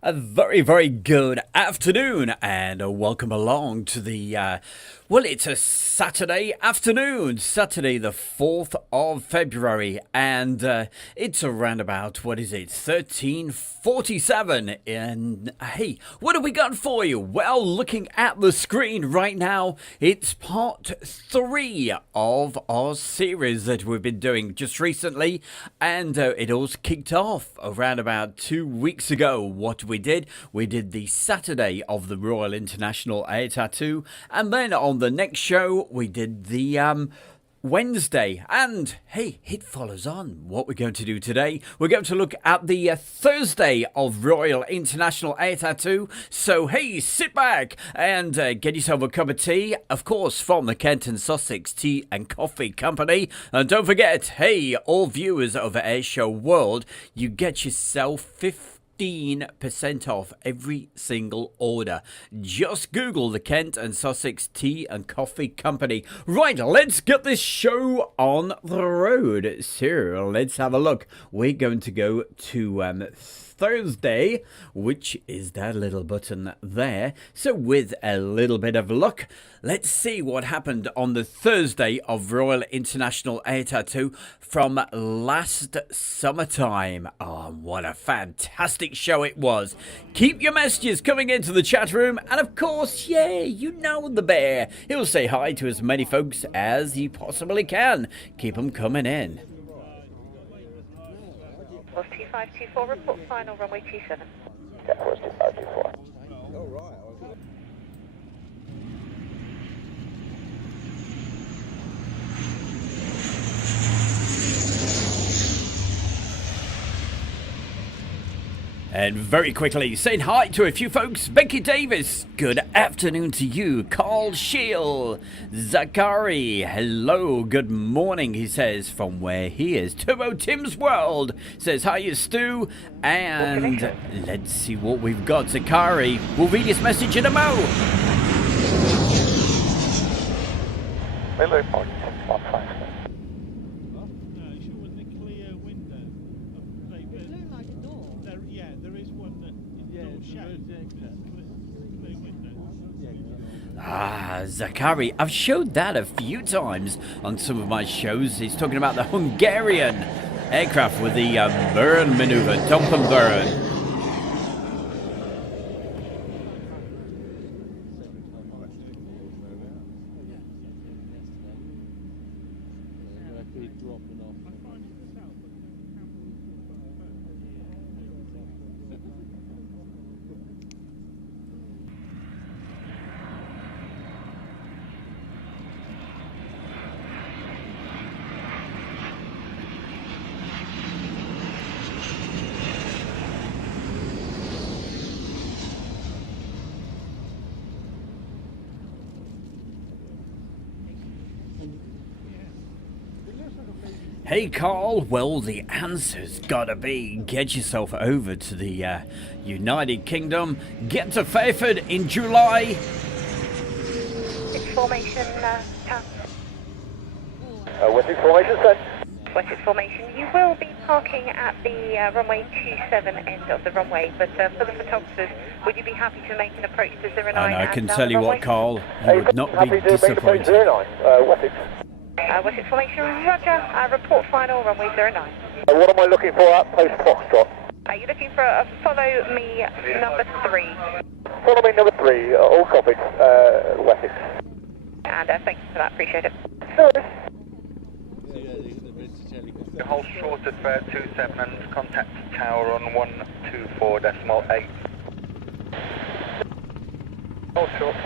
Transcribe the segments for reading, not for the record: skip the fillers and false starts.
A very, very good afternoon and welcome along to it's a Saturday afternoon, Saturday the 4th of February, and it's around about, 13:47, and hey, what have we got for you? Well, looking at the screen right now, it's part 3 of our series that we've been doing just recently, and it all kicked off around about 2 weeks ago. What we did the Saturday of the Royal International Air Tattoo, and then on the next show we did the Wednesday, and hey, it follows on. What we're going to do today, we're going to look at the Thursday of Royal International Air Tattoo. So hey, sit back and get yourself a cup of tea, of course, from the Kent and Sussex Tea and Coffee Company. And don't forget, hey, all viewers of Airshow World, you get yourself 15% off every single order. Just Google the Kent and Sussex Tea and Coffee Company. Right, let's get this show on the road. So let's have a look. We're going to go to Thursday, which is that little button there. So with a little bit of luck, let's see what happened on the Thursday of Royal International Air Tattoo from last summertime. Oh, what a fantastic show it was. Keep your messages coming into the chat room, and of course, yeah, you know the bear. He'll say hi to as many folks as he possibly can. Keep them coming in. 2524, report final, runway 27. Yeah, 2524. Oh, right. And very quickly, saying hi to a few folks. Becky Davis, good afternoon to you. Carl Scheel, Zachary, hello, good morning, he says, from where he is. Turbo Tim's World says, hiya, Stu. And let's see what we've got. Zachary, we'll read his message in a mo. Railway point 615. Zachary, I've showed that a few times on some of my shows. He's talking about the Hungarian aircraft with the burn maneuver, dump and burn. Hey Carl, well the answer's gotta be get yourself over to the United Kingdom, get to Fairford in July. Which formation, West formation, sir. West formation, you will be parking at the runway 27 end of the runway, but for the photographers, would you be happy to make an approach to 09? And I can tell you runway? what, Carl, you would not be disappointed. Wessex. West formation, roger, report final, runway 09. What am I looking for at post Foxtrot? You're looking for a follow me number 3. Follow me number 3, all copied, Wessex. And thank you for that, appreciate it. Service. Hold short at fare 27 and contact tower on 124.8. Hold short.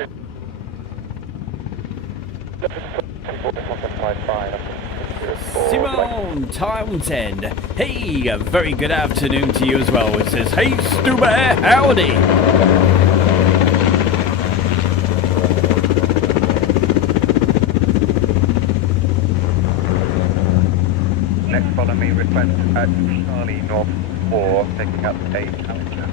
Simone Townsend, hey, a very good afternoon to you as well. It says, hey Stu Bear, howdy. Next follow me request at Charlie North 4, picking up a Challenger.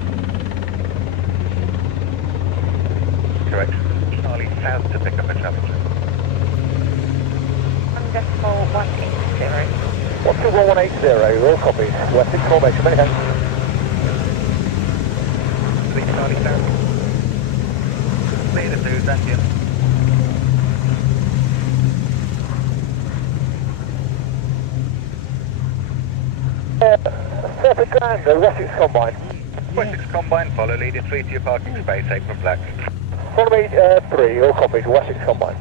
Correction, Charlie South to pick up a Challenger. 1.180. 12180, all copies. Wessex formation, many thanks. Charlie, Charlie, Charlie. Clear the 2, thank you. Perfect Grand, Wessex Combine. Wessex Combine, follow leader 3 to your parking space, apron flags. Follow me 3, all copies, Wessex Combine.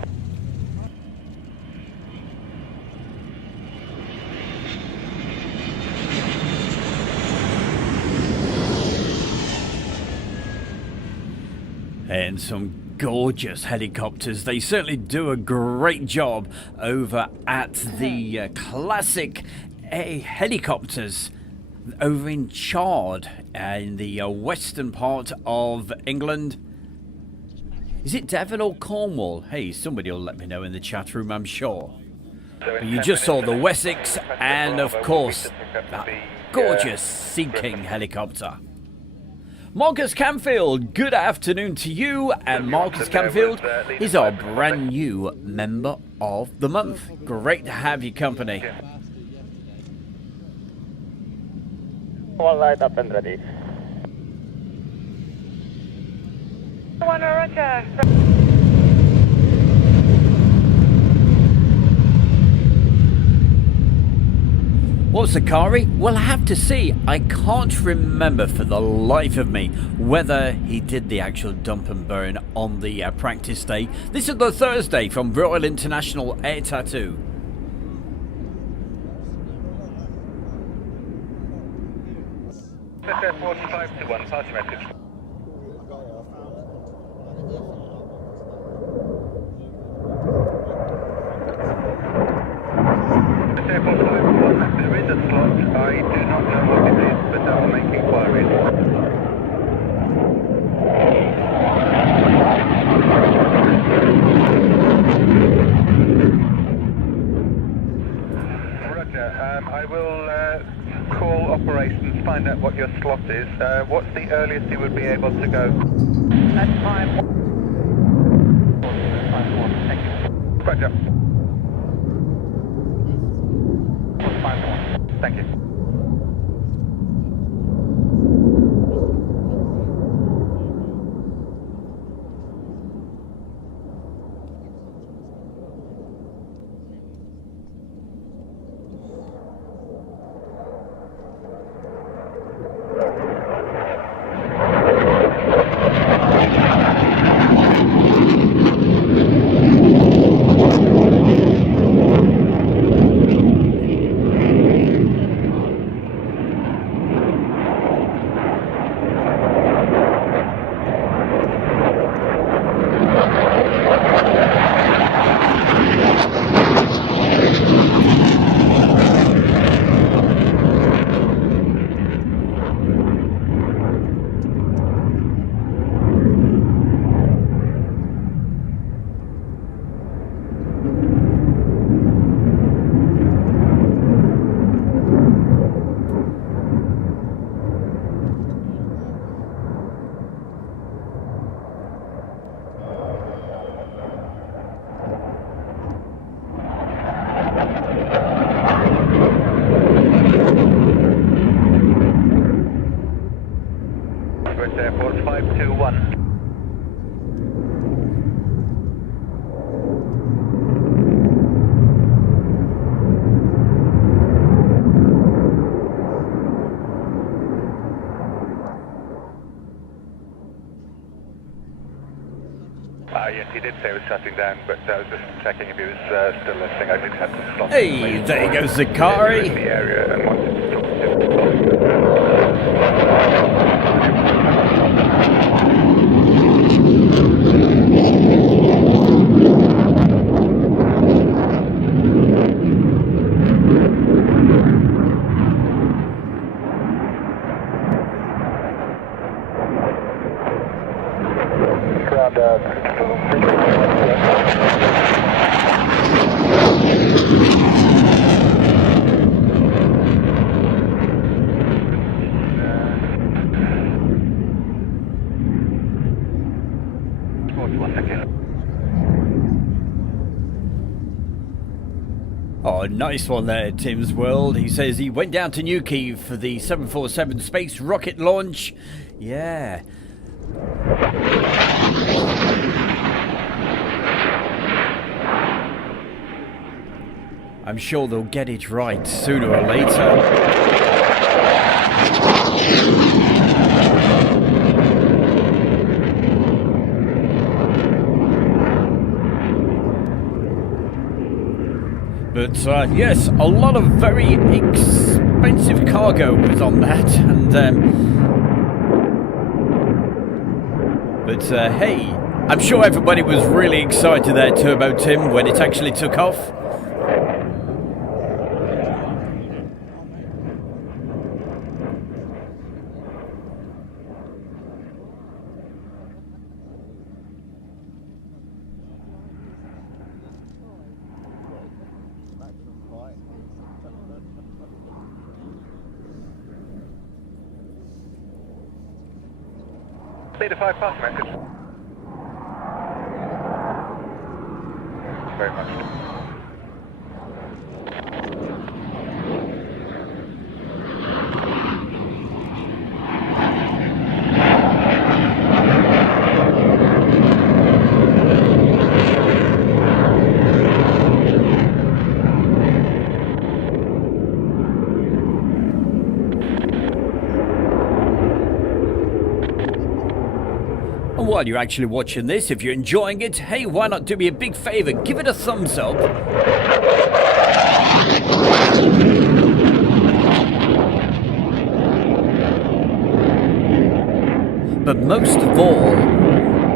And some gorgeous helicopters. They certainly do a great job over at the classic helicopters over in Chard in the western part of England. Is it Devon or Cornwall? Hey, somebody will let me know in the chat room, I'm sure. But you just saw the Wessex and, of course, that gorgeous Sea King helicopter. Marcus Camfield, good afternoon to you. And Marcus Camfield is our brand new member of the month. Great to have your company. All light up and ready. One, roger. What's Sakari? Well, I have to see. I can't remember for the life of me whether he did the actual dump and burn on the practice day. This is the Thursday from Royal International Air Tattoo. Let's go 45 to 1, pass your message. Airport 5-1, there is a slot. I do not know what it is, but I will make inquiries. Roger, I will call operations, find out what your slot is. What's the earliest you would be able to go? That's 5-1. Thank you. Roger. Thank you. Airport 521. Yes, he did say he was shutting down, but I was just checking if he was still listening. I did have to stop. Hey, there goes Sakari. In the area and wanted to talk Oh, nice one there, Tim's World. He says he went down to Newquay for the 747 space rocket launch. Yeah, I'm sure they'll get it right sooner or later. But yes, a lot of very expensive cargo was on that, and but hey, I'm sure everybody was really excited there, Turbo Tim, when it actually took off. Leader 5 passing message. Very much. While you're actually watching this, if you're enjoying it, hey, why not do me a big favour, give it a thumbs up. But most of all,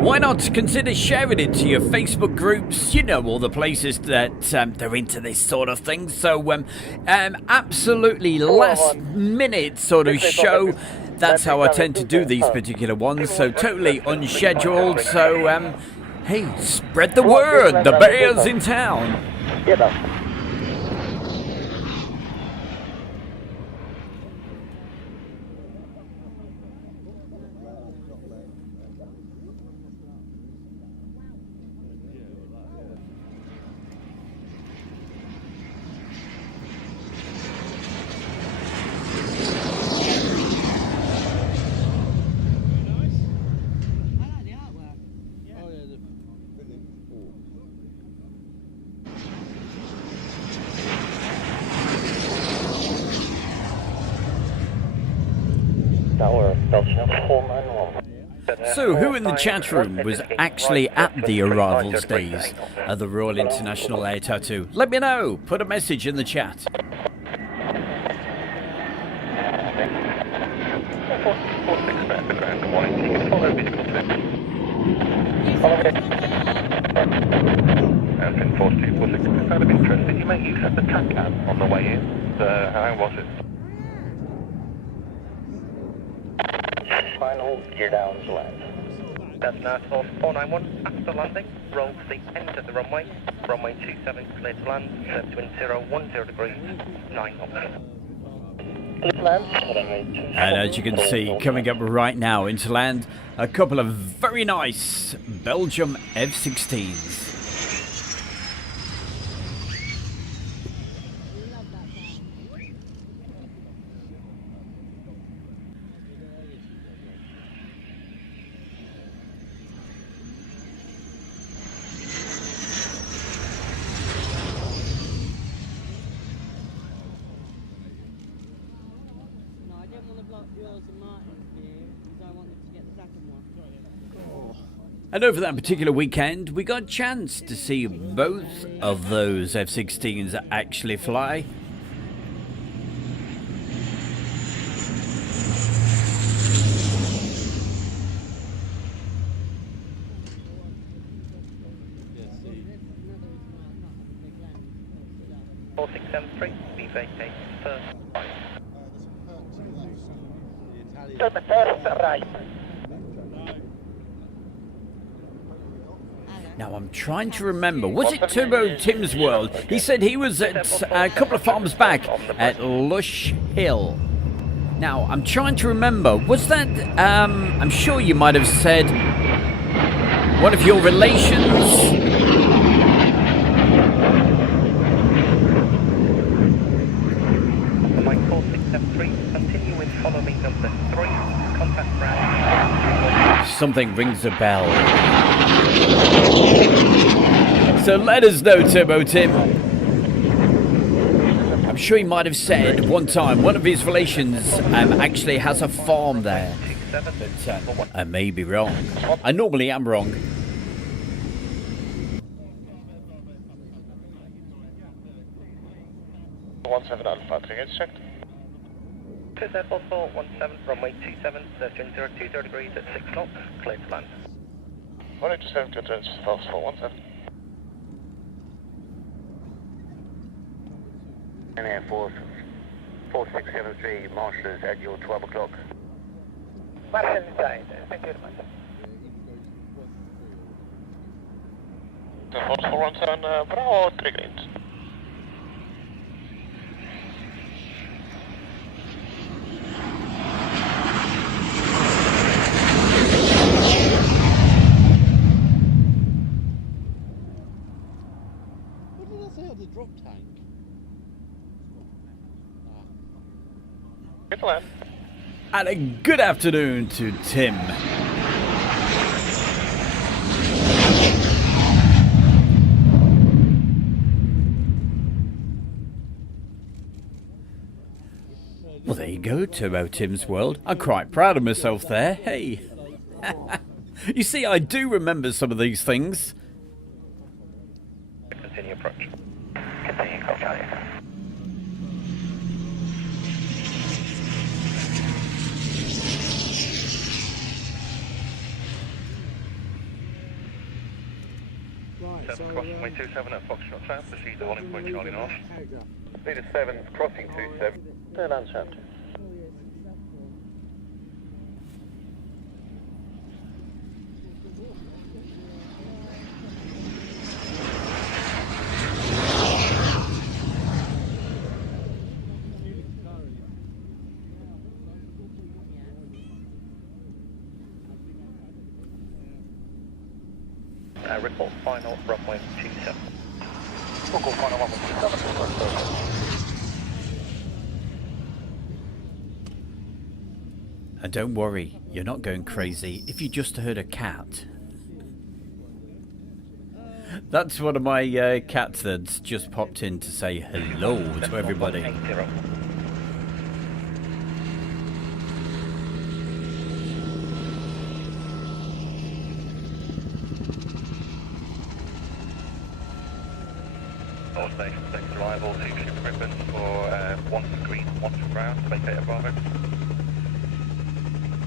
why not consider sharing it to your Facebook groups, you know, all the places that they're into this sort of thing. So, absolutely last minute sort of show. That's how I tend to do these particular ones, so totally unscheduled. So, hey, spread the word. The bear's in town. So, who in the chat room was actually at the arrivals days of the Royal International Air Tattoo? Let me know. Put a message in the chat. Out of interest, did you make use of the TACAM on the way in? How was it? Final gear down to land. That's National 491 after landing. Roll to the end of the runway. Runway 27 clear to land. Wind 010 degrees, 9 knots. And as you can see, coming up right now into land, a couple of very nice Belgium F-16s. And over that particular weekend, we got a chance to see both of those F-16s actually fly. be vacate first. Right. Now I'm trying to remember, was it Turbo Tim's World? He said he was at a couple of farms back at Lush Hill. Now I'm trying to remember, was that, I'm sure you might have said one of your relations? Mike 4673, continue with follow me number 3, contact ground. something rings a bell. So let us know, Turbo Tim. I'm sure he might have said one time one of his relations actually has a farm there. But I may be wrong. I normally am wrong. Alpha, it's checked. 27 runway 27, wind 020 degrees at 6 knots, clear to land. 187 to turn fast for 17. And Air Force 4673, marshals at your 12 o'clock. Marshal inside, thank you very much. Force 417, Bravo, 3 greens. What did I say on the drop tank? Get to land. And a good afternoon to Tim. Well, there you go, Turbo Tim's World. I'm quite proud of myself there. Hey. You see, I do remember some of these things. Continue approach. Continue, Charlie. Right, so, Crossing way 27 at Foxtrot South, proceed to holding point Charlie North. Leader 7, crossing 27. Clear land shaft. Report final runway 27. We'll go final runway 27. And don't worry, you're not going crazy if you just heard a cat. That's one of my cats that's just popped in to say hello to everybody. 80. All stations, next arrival, 2 ship equipment for 1 for green, 1 for brown, vacate at Bravo.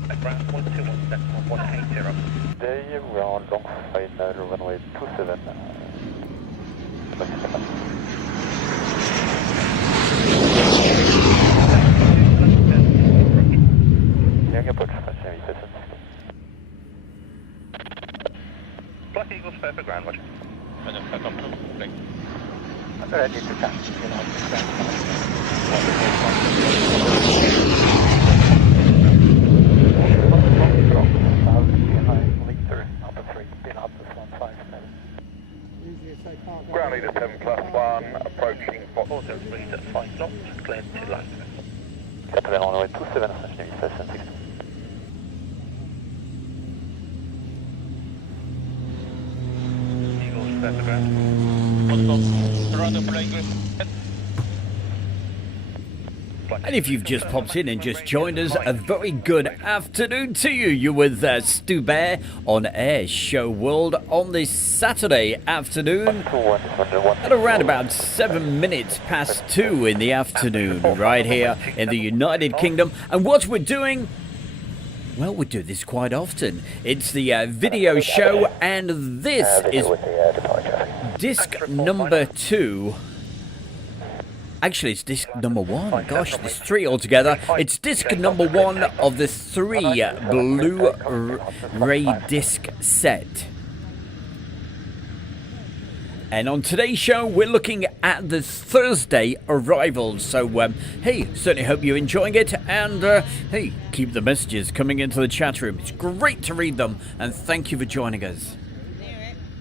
At brown, 121, decimal 180. Today we are on long final runway 27. Young approach, Black Eagles, fair for ground, watch. ready to catch. Ground leader 7+1, approaching Fox. Auto speed at 5 knots, cleared to land. Captain on the way 27, essentially, 6. Eagles, fair for ground. And if you've just popped in and just joined us, a very good afternoon to you. You're with Stu Bear on Air Show World on this Saturday afternoon at around about 7 minutes past 2 in the afternoon, right here in the United Kingdom. And what we're doing, well, we do this quite often. It's the video show, and this is disc number 2. Actually, it's disc number 1. Gosh, there's 3 altogether. It's disc number 1 of the 3 Blu-ray disc set. And on today's show, we're looking at the Thursday arrivals. So, hey, certainly hope you're enjoying it. And, hey, keep the messages coming into the chat room. It's great to read them. And thank you for joining us.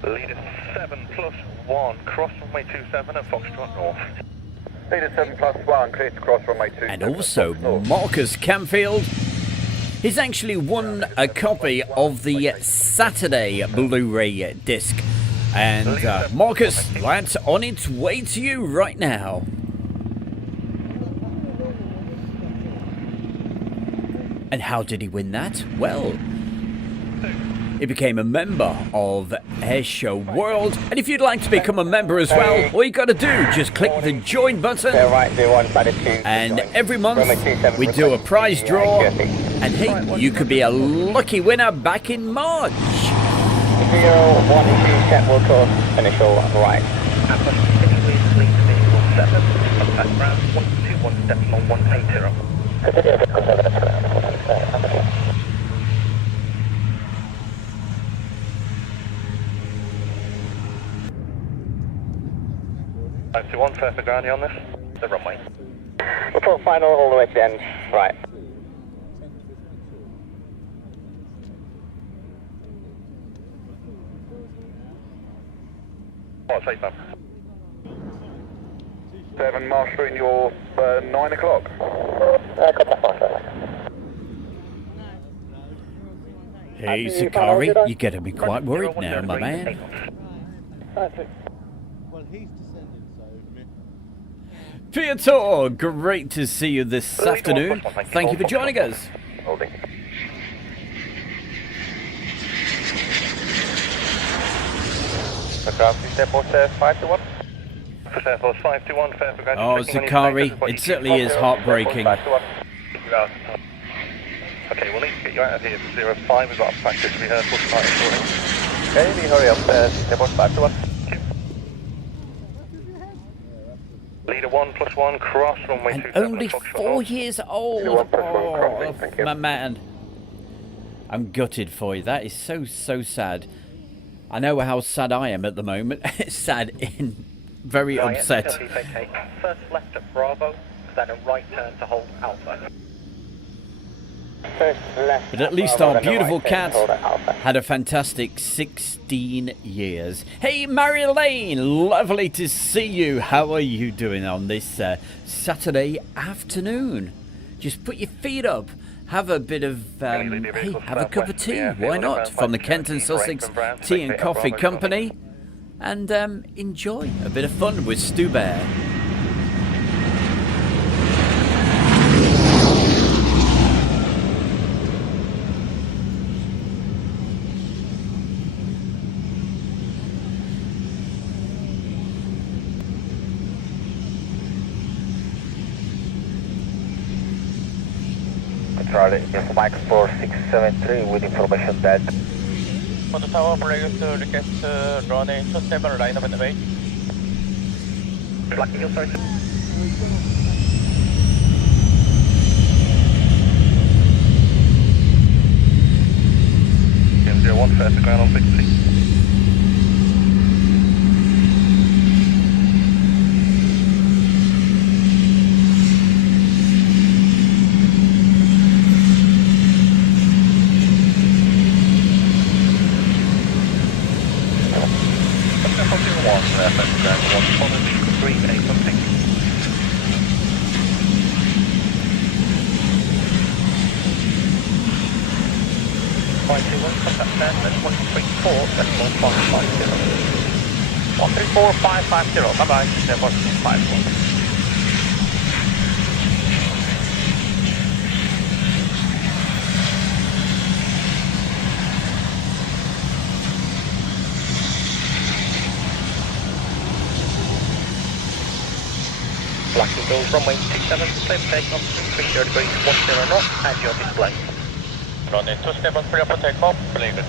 Leader 7+1, cross runway 27 at Foxtrot North. Leader 7+1, clear to cross runway 27. And also, Marcus Camfield, He's actually won a copy of the Saturday Blu-ray disc. And Marcus, that's on its way to you right now. And how did he win that? Well, he became a member of Airshow World. And if you'd like to become a member as well, all you got to do, just click the join button. And every month we do a prize draw. And hey, you could be a lucky winner back in March. 012 set will course, initial right. Background 121.180. To one perfect ground on this, the runway. Report final all the way to the end, right. What's safe, man? 7 marshalling your 9 o'clock. Hey, Sakari, you're getting me quite worried now, my man. Well, he's descending, so... Piotr, great to see you this afternoon. Thank you for joining us. Holding. Air Force 521. Air Force 521, fair for ground. Oh, Sakari, it certainly is heartbreaking. Okay, we'll need to get you out of here for 05. We've got a practice rehearsal tonight shortly. Okay, you hurry up, Air Force 521. Leader 1+1, cross runway And 27. only 4 years old. Oh, my man. I'm gutted for you. That is so, so sad. I know how sad I am at the moment. Sad in very upset. Okay. First left at Bravo, then a right turn to hold Alpha. But at least our beautiful cat had a fantastic 16 years. Hey, Mary Lane, lovely to see you. How are you doing on this Saturday afternoon? Just put your feet up. Have a bit of, hey, have a cup of tea. Why not? From the Kent and Sussex Tea and Coffee Company. And enjoy a bit of fun with Stu Bear. Charlie, Mike 4673 with information that For the tower operator to request runway 27 line up in the way. Blocking your sorry. M01 fair to ground on Victory. Bye bye. Air Force 51. Black Eagle, runway 27, clear for takeoff, 30 degrees, 10 knots, and your display. Runway 27, clear for takeoff, believe it.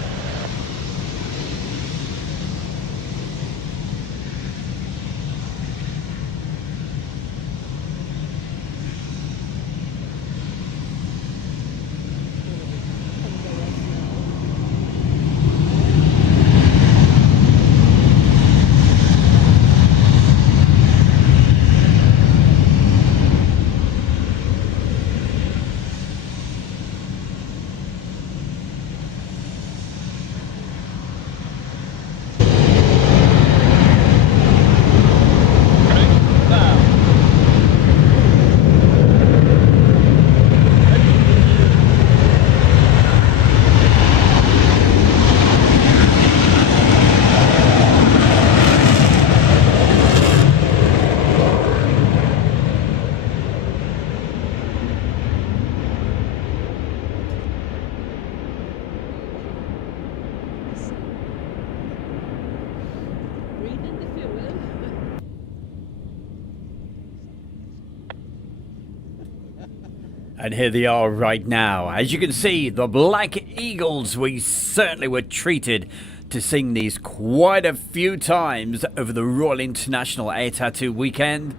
And here they are right now. As you can see, the Black Eagles, we certainly were treated to sing these quite a few times over the Royal International Air Tattoo weekend.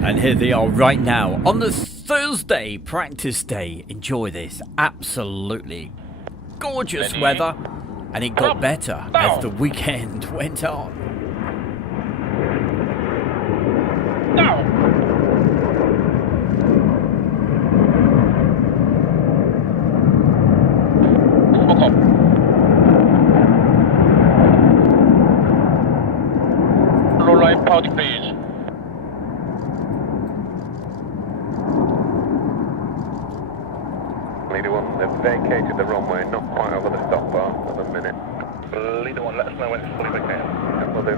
And here they are right now on the Thursday practice day. Enjoy this absolutely gorgeous weather, and it got better as the weekend went on. Low line party, please. Leader 1, they've vacated the runway, not quite over the stop bar at the minute. Leader 1, let us know when it's fully vacated. That will do.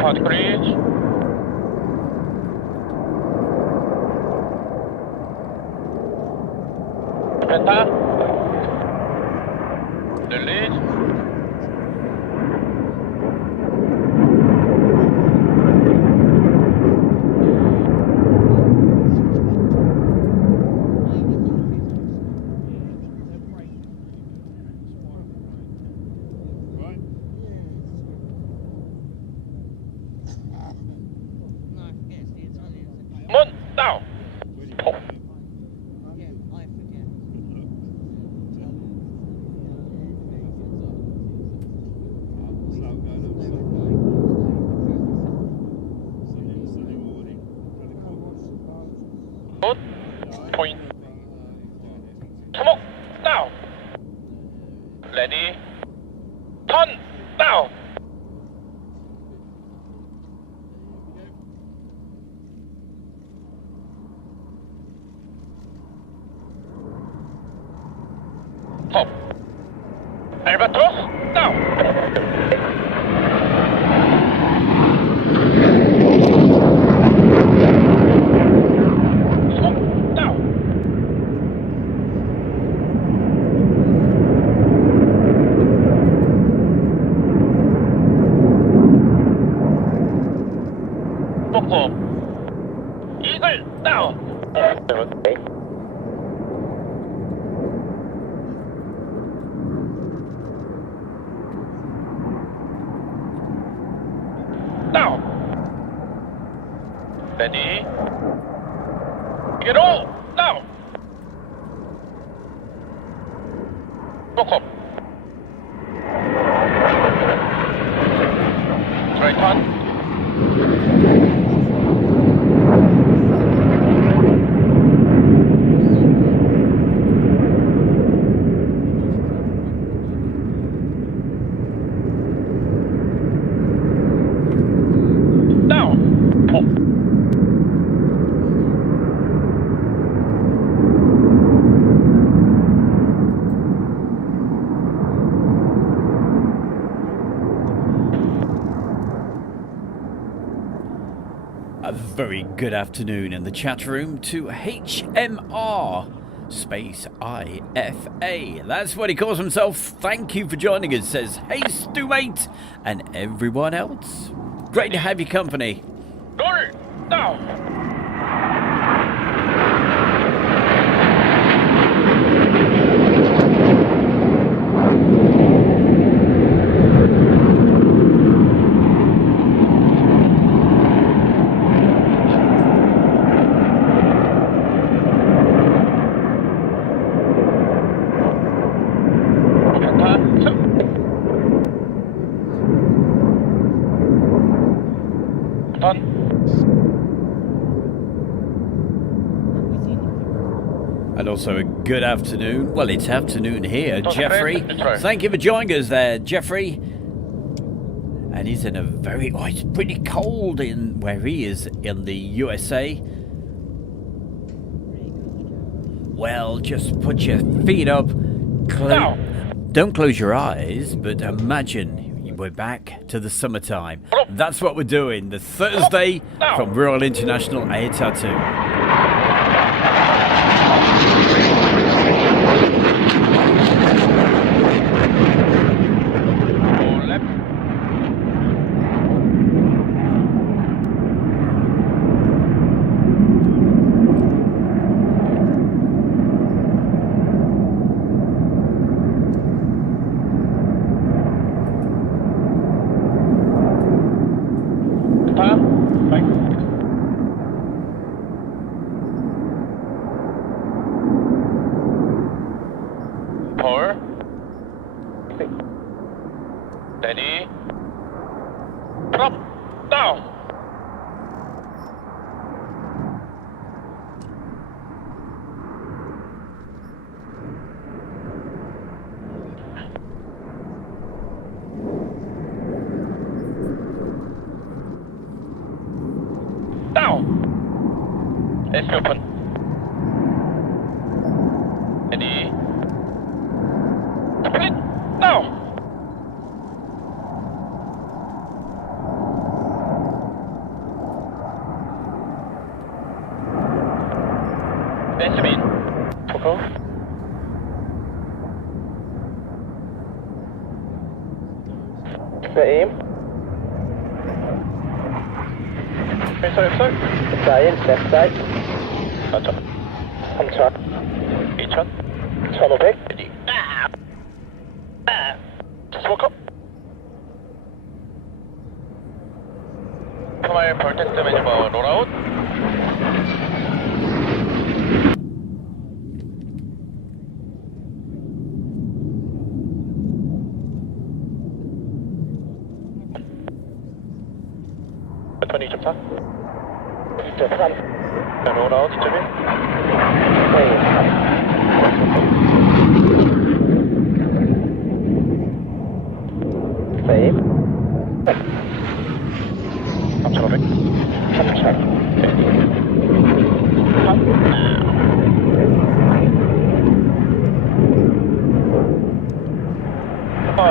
Party bridge. Penta. The lead. Now. Good. Point. Come on. Now. Ready. Turn. Now. Top. Albatros, now. Smoke, now. Smoke top. Eagle, now. Okay. Now. Ready. Get all. Now. Look up. Right on. A very good afternoon in the chat room to HMR space IFA. That's what he calls himself. Thank you for joining us, says Hey Stu Mate and everyone else. Great to have your company. Go now. And also a good afternoon. Well, it's afternoon here, Jeffrey. Thank you for joining us there, Jeffrey. And he's in a very... Oh, it's pretty cold in where he is in the USA. Well, just put your feet up. Don't close your eyes, but imagine we're back to the summertime. That's what we're doing. The Thursday from Royal International ATATU. Steady. Drop down. Down. It's open. Steady. Split. Down. Benjamin. Focal. Aim. sorry. Science, left side. 맞죠? 3천. 2천. 1500. 스모커. 스마일 벌텍스 매니버 롤아웃. 턴 2.4. 2.3. 자, 롤아웃 2.1. 세이브. 3,500. 3천.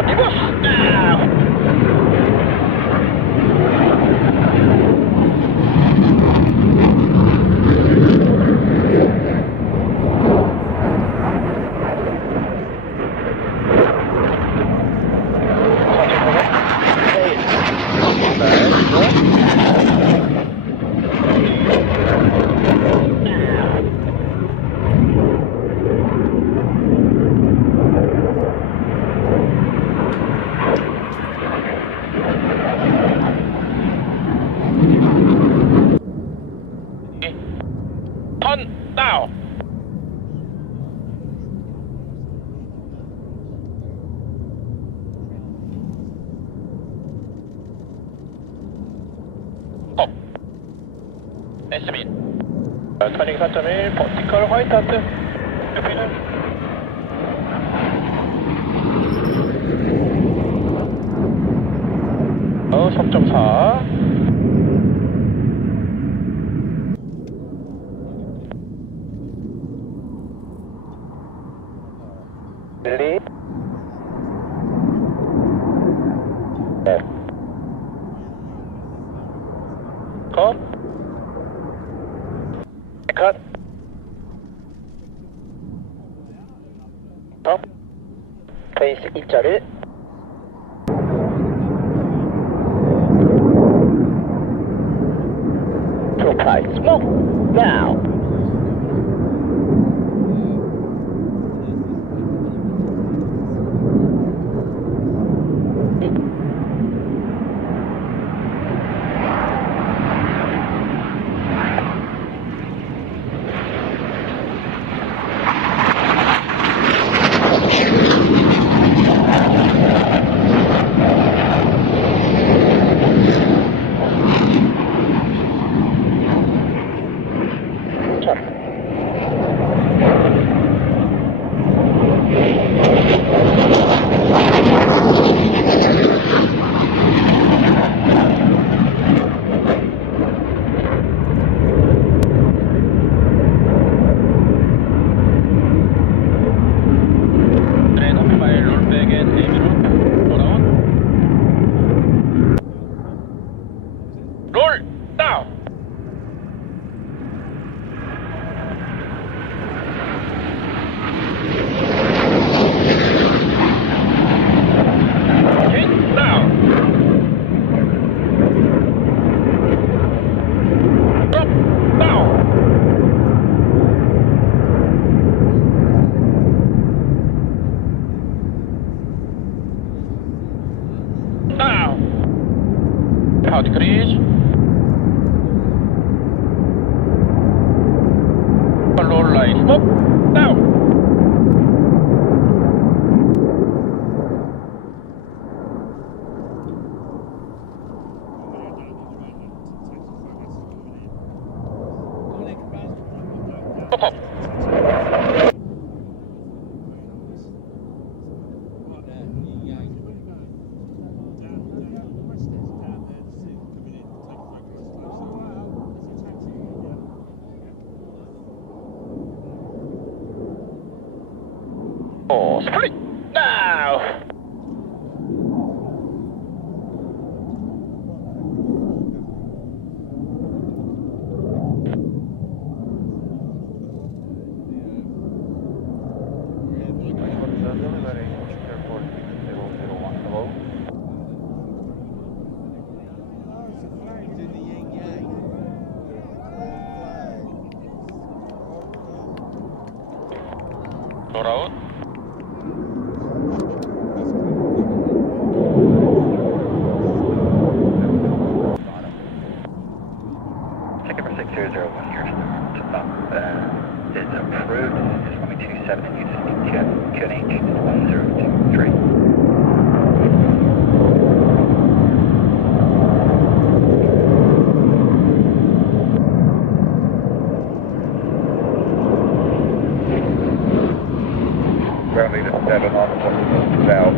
리버스. Turn now. 업. 에스빈. 터닝 4.1 버티컬 화이트 하트. 옆에는 3.4. 릴리. 네. 컷. 컷. 페이스 입자를 Profile smoke now. How degrees? Low line. Smoke now. Stop. Oh, split now. Out. Ticket for 6001 here is approved. It's runway 27 and uses QNH 1023. Currently the 7 on south.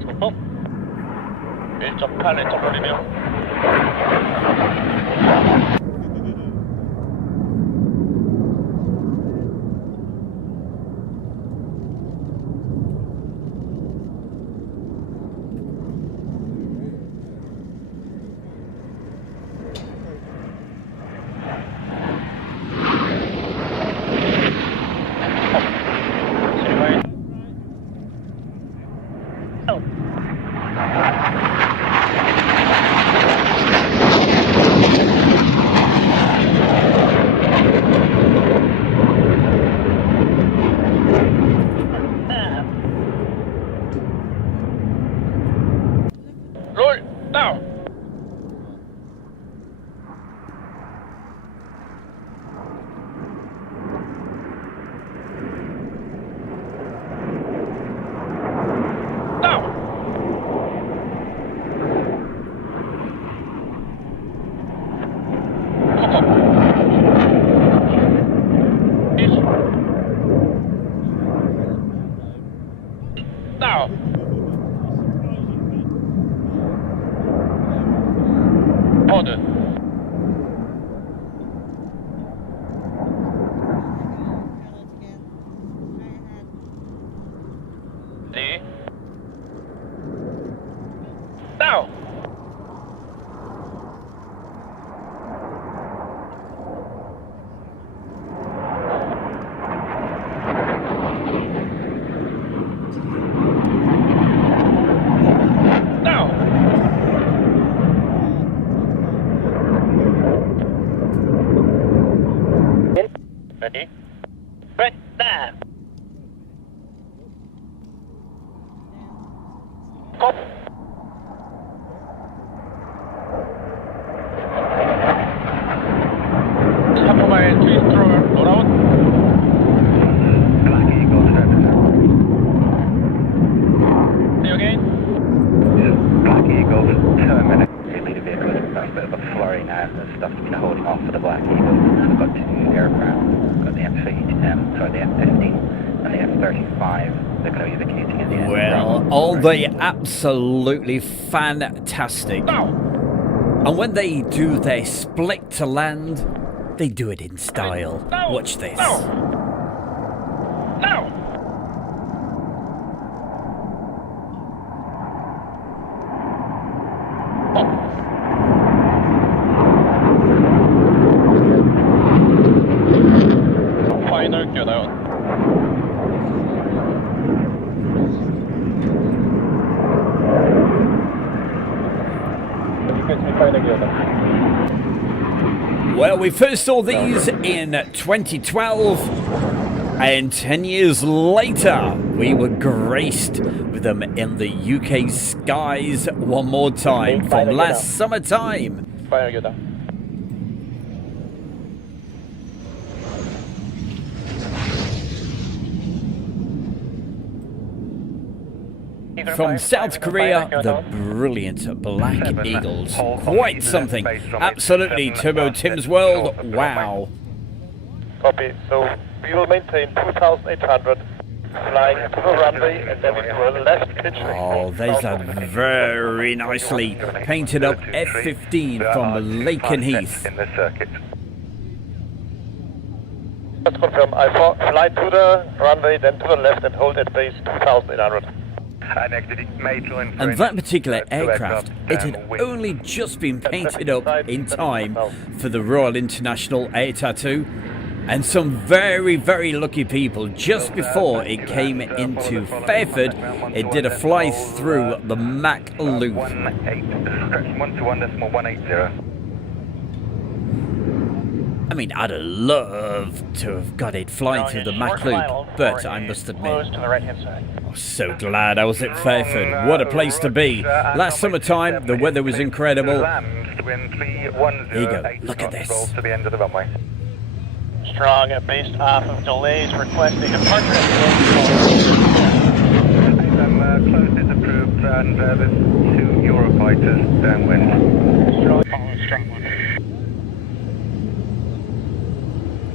스톱. 1.8 렌터 돌리며 cop. Här på mig, twist thrower, nordout. Black Eagle, See you again. Black Eagle, terminate. Leader vehicle is a bit of a flurry now. The stuff's been holding off for the Black Eagle. We've got 2 aircraft. We've got the the F-15 and the F-35. They're going to be vacating in the end. Well, are they absolutely fantastic? And when they do their split to land, they do it in style. Watch this. Final good out. Well, we first saw these in 2012, and 10 years later, we were graced with them in the UK skies one more time from last summertime. Final good out. From South Korea, the brilliant Black Eagles. Quite something. Absolutely, Turbo Tim's World. Wow. Copy. So we will maintain 2,800 flying to the runway and then we do a left pitch. Oh, there's that very nicely painted up F-15 from Lakenheath. In the circuit. Let's confirm. I fly to the runway, then to the left and hold at base 2,800. And that particular aircraft, it had only just been painted up in time for the Royal International Air Tattoo, and some very, very lucky people, just before it came into Fairford, it did a fly through the Mach Loop. 121.180. I mean, I'd have loved to have got it flying through the Mach Loop, but I must admit, I'm so glad I was at Fairford. What a place to be. Last summertime, the weather was incredible. Here you go, look at this. To the end of the runway. Strong based off of delays requesting departure. Close is approved and there's 2 Eurofighters downwind. Strong one.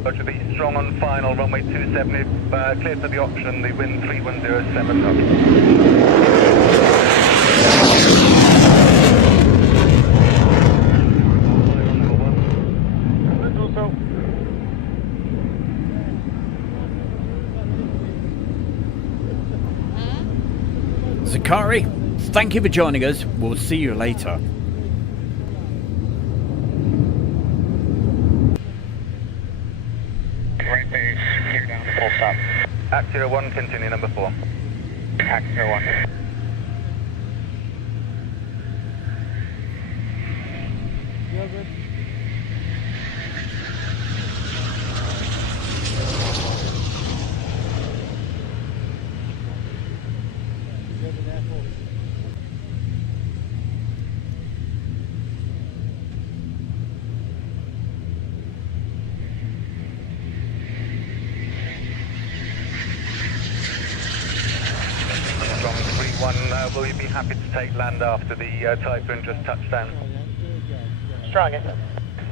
To be strong on final, runway 27, cleared for the option, the wind 3107 knots. Zakari, thank you for joining us. We'll see you later. Right base, clear down, full stop. Act 01, continue number 4. Act 01. Will you be happy to take land after the Typhoon just touched down? Strong, eh?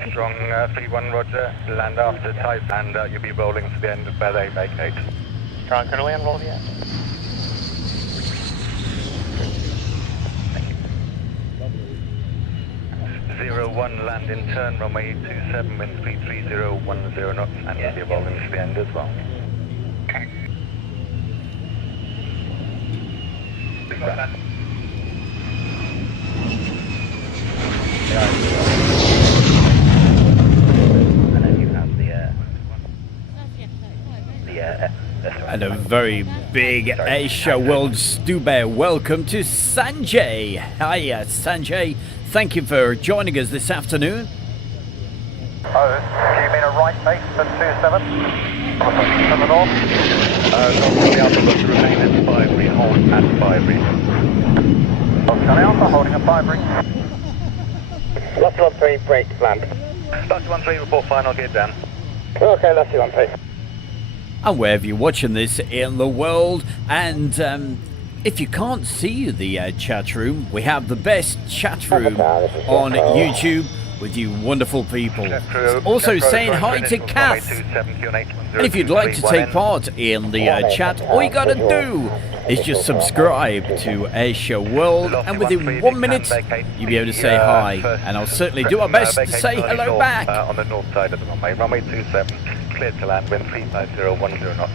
Strong 3-1, roger. Land after Typhoon and you'll be rolling to the end of where they vacate. Strong, could land roll yet? Thank you. 01, land in turn, runway 27, wind 33010 knots, and you'll be rolling to the end as well. And then you have And a very big Asia World Stuber welcome to Sanjay. Hiya, Sanjay. Thank you for joining us this afternoon. Oh, do you mean a right base at 27? From the north? Not from the upper, but to remain at 5, we hold at 5, Charlie Alpha, holding a 5 ring. Lottie 13, break, land. Lottie 13, report final, gear down. Okay, Lottie 13. And wherever you're watching this in the world, and if you can't see the chat room, we have the best chat room on YouTube with you wonderful people. Also saying hi to Kath. And if you'd like to take part in the chat, all you gotta do is just subscribe to Airshow World, and within 1 minute you'll be able to say hi, and I'll certainly do our best to say hello back. On the north side of the runway 27, cleared to land, wind 35010 knots,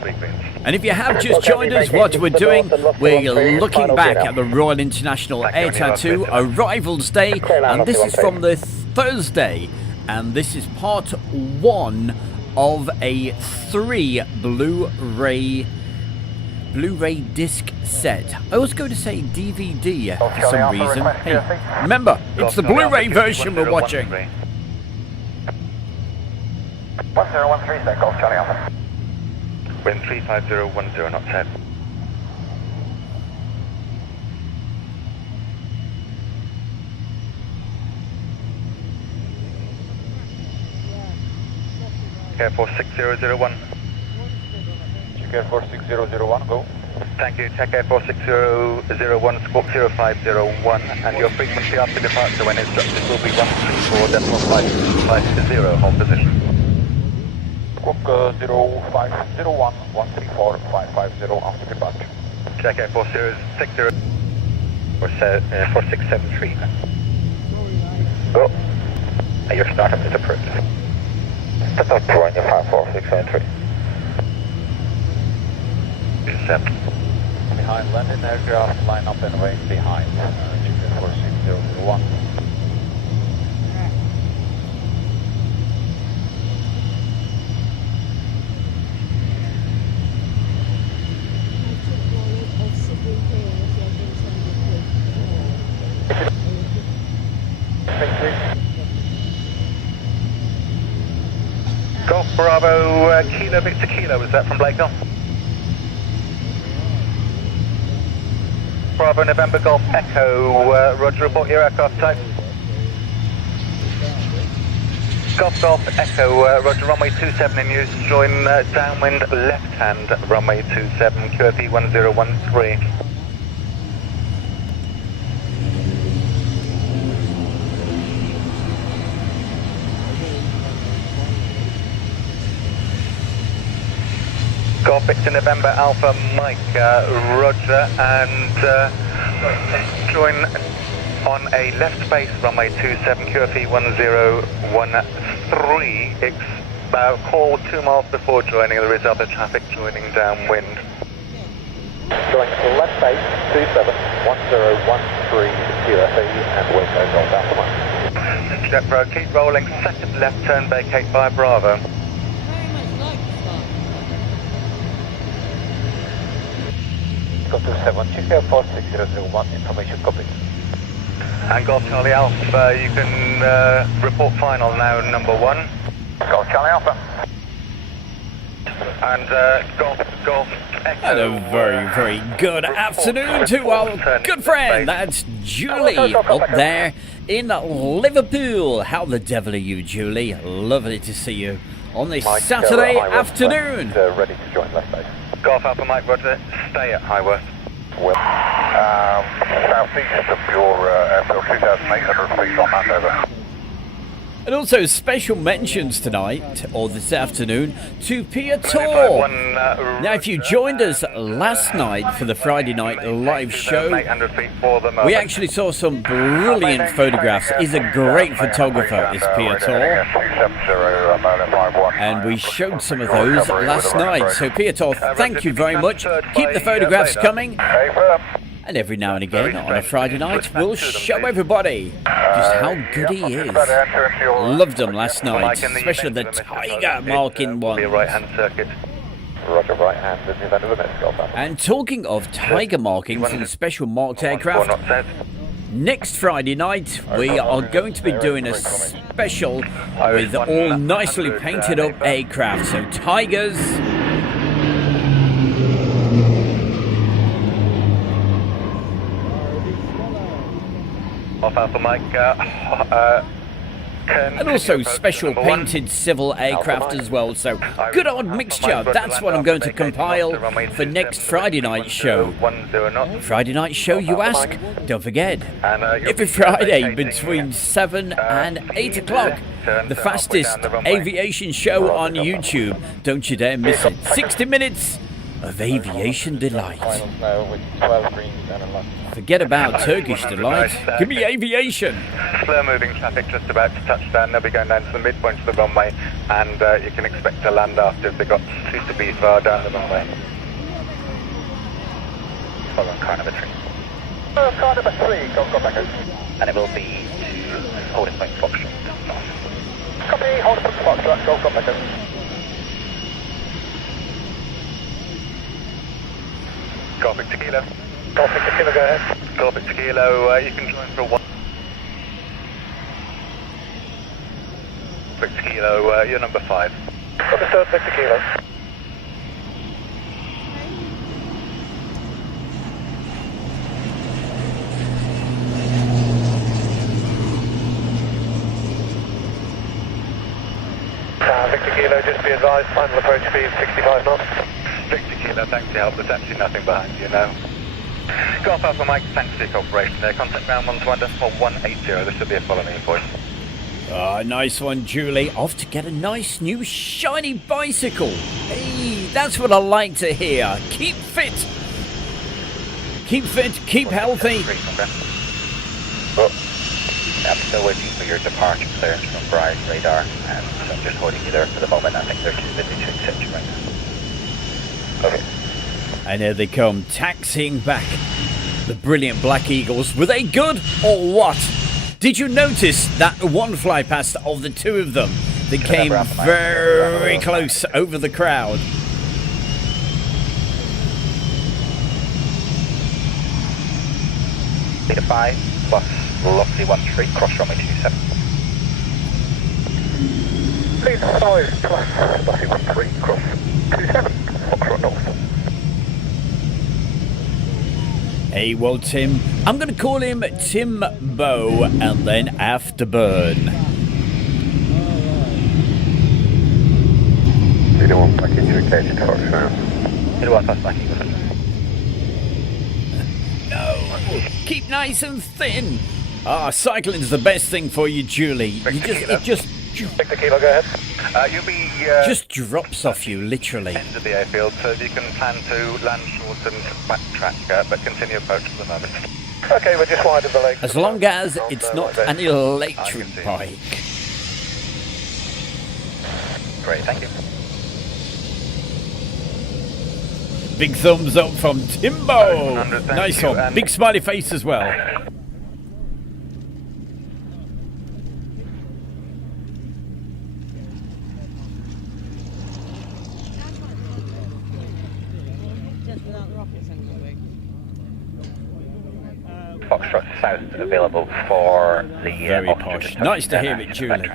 3 greens. And if you have just joined us, what we're doing, we're looking back at the Royal International Air Tattoo Arrivals Day, and this is from the Thursday, and this is part 1 of a 3 Blu-ray disc set. I was going to say DVD for some reason. Hey, remember, it's the Blu-ray version we're watching. 1013, set, Golf Charlie Alpha. Wind 35010 knots, head. Air Force 6001. Air Force 6001, go. Thank you. Check Air Force 6001, squawk 0501, and your frequency after departure when instructed will be 134.550, hold position. Squawk 0501, 134.550 after departure. Check Air Force 060 or 4673. Go. Your startup is approved. Start up to run your 54673. 7. Behind landing aircraft, line up and wait behind. Air Force 6001. Golf Bravo, Kilo Victor Kilo, was that from Blackwell? Bravo November Golf Echo, Roger, report your aircraft type. Golf Echo, Roger, runway 27 in use, join downwind left hand, runway 27, QFE 1013. Golf Victor November Alpha Mike, Roger, and join on a left base runway 27, QFE 1013. Call 2 miles before joining, there is other traffic joining downwind. Going left base 27, 1013 QFE and Wilco Golf Alpha Mike. JetBro, keep rolling, second left turn, vacate by Bravo. Go to 7, check Air Force 6001, information copy. And Golf Charlie Alpha, you can report final now, number 1. Golf Charlie Alpha. And Golf Echo. And a very, very good afternoon to our good friend, that's Julie, up there in Liverpool. How the devil are you, Julie? Lovely to see you on this Saturday afternoon. Ready to join left base. Golf Alpha Mike, Roger, stay at Highworth. Well, southeast of your airfield, 2,800 feet on that, over. And also special mentions tonight, or this afternoon, to Pia Tor. Now, if you joined us last night for the Friday night live show, we actually saw some brilliant photographs. He's a great photographer, is Pia Tor. And we showed some of those last night. So Pia Tor, thank you very much. Keep the photographs coming. And every now and again, on a Friday night, we'll show everybody just how good he is. Loved him last night, especially the Tiger marking one. Right-hand circuit. Roger, right hand, in the event of a miss, Golf Alpha. And talking of Tiger markings and special marked aircraft, next Friday night we are going to be doing a special with all nicely painted up aircraft. So Tigers. Off Alpha Mike, And also special painted civil aircraft as well, so good odd mixture. That's what I'm going to compile for next Friday night show. 10 knots. Friday night show, you ask? Don't forget, every Friday between 7 and 8 o'clock, the fastest aviation show on YouTube. Don't you dare miss it. 60 minutes of aviation delight. Forget about Turkish delight. Give me aviation. Slow moving traffic just about to touch down. They'll be going down to the midpoint of the runway, and you can expect to land after they've got to be far down the runway. Following car number 3. Car number 3, go back out. And it will be to holding point Foxtrot north. Copy, hold up Foxtrot, go back out. Golf Victor Kilo. Golf Victor Kilo, go ahead. Golf Victor Kilo, you can join for 1. Victor Kilo, you're number 5. Understood, Victor Kilo. Victor Kilo, just be advised, final approach speed 65 knots. Victor Kilo, thanks for your help. There's actually nothing behind you now. Golf Alpha Mike, thanks for your cooperation there. Contact ground 121.180. This will be a follow me voice. Ah, nice one, Julie. Off to get a nice new shiny bicycle. Hey, that's what I like to hear. Keep fit. Keep fit, keep healthy. I'm still waiting for your departure clearance from Brian radar, and so I'm just holding you there for the moment. I think they're too busy to accept you right now. Okay. And here they come, taxiing back. The brilliant Black Eagles. Were they good or what? Did you notice that one fly past of the two of them that came very close over the crowd? Beta 5 plus Lofty 13, cross runway 27. Please 5 plus Lofty 13, cross 27, Foxtrot North. Hey, well, Tim, I'm going to call him Timbo and then Afterburn. You don't want back into your cage to talk now. Hit 1 plus Black Eagle. No! Keep nice and thin. Ah, cycling's the best thing for you, Julie. It just Victor Kilo, go ahead. You'll be just drops off you, literally. end of the airfield, so you can plan to land short and backtrack, but continue approach at the moment. Okay, we're just wide of the lake. As long as it's not an electric bike. Great, thank you. Big thumbs up from Timbo. 100, thank Nice you, one. and- Big smiley face as well. Just without the rocket sensor wing. Foxtrot South available for the Very posh. Nice to hear it, Julie.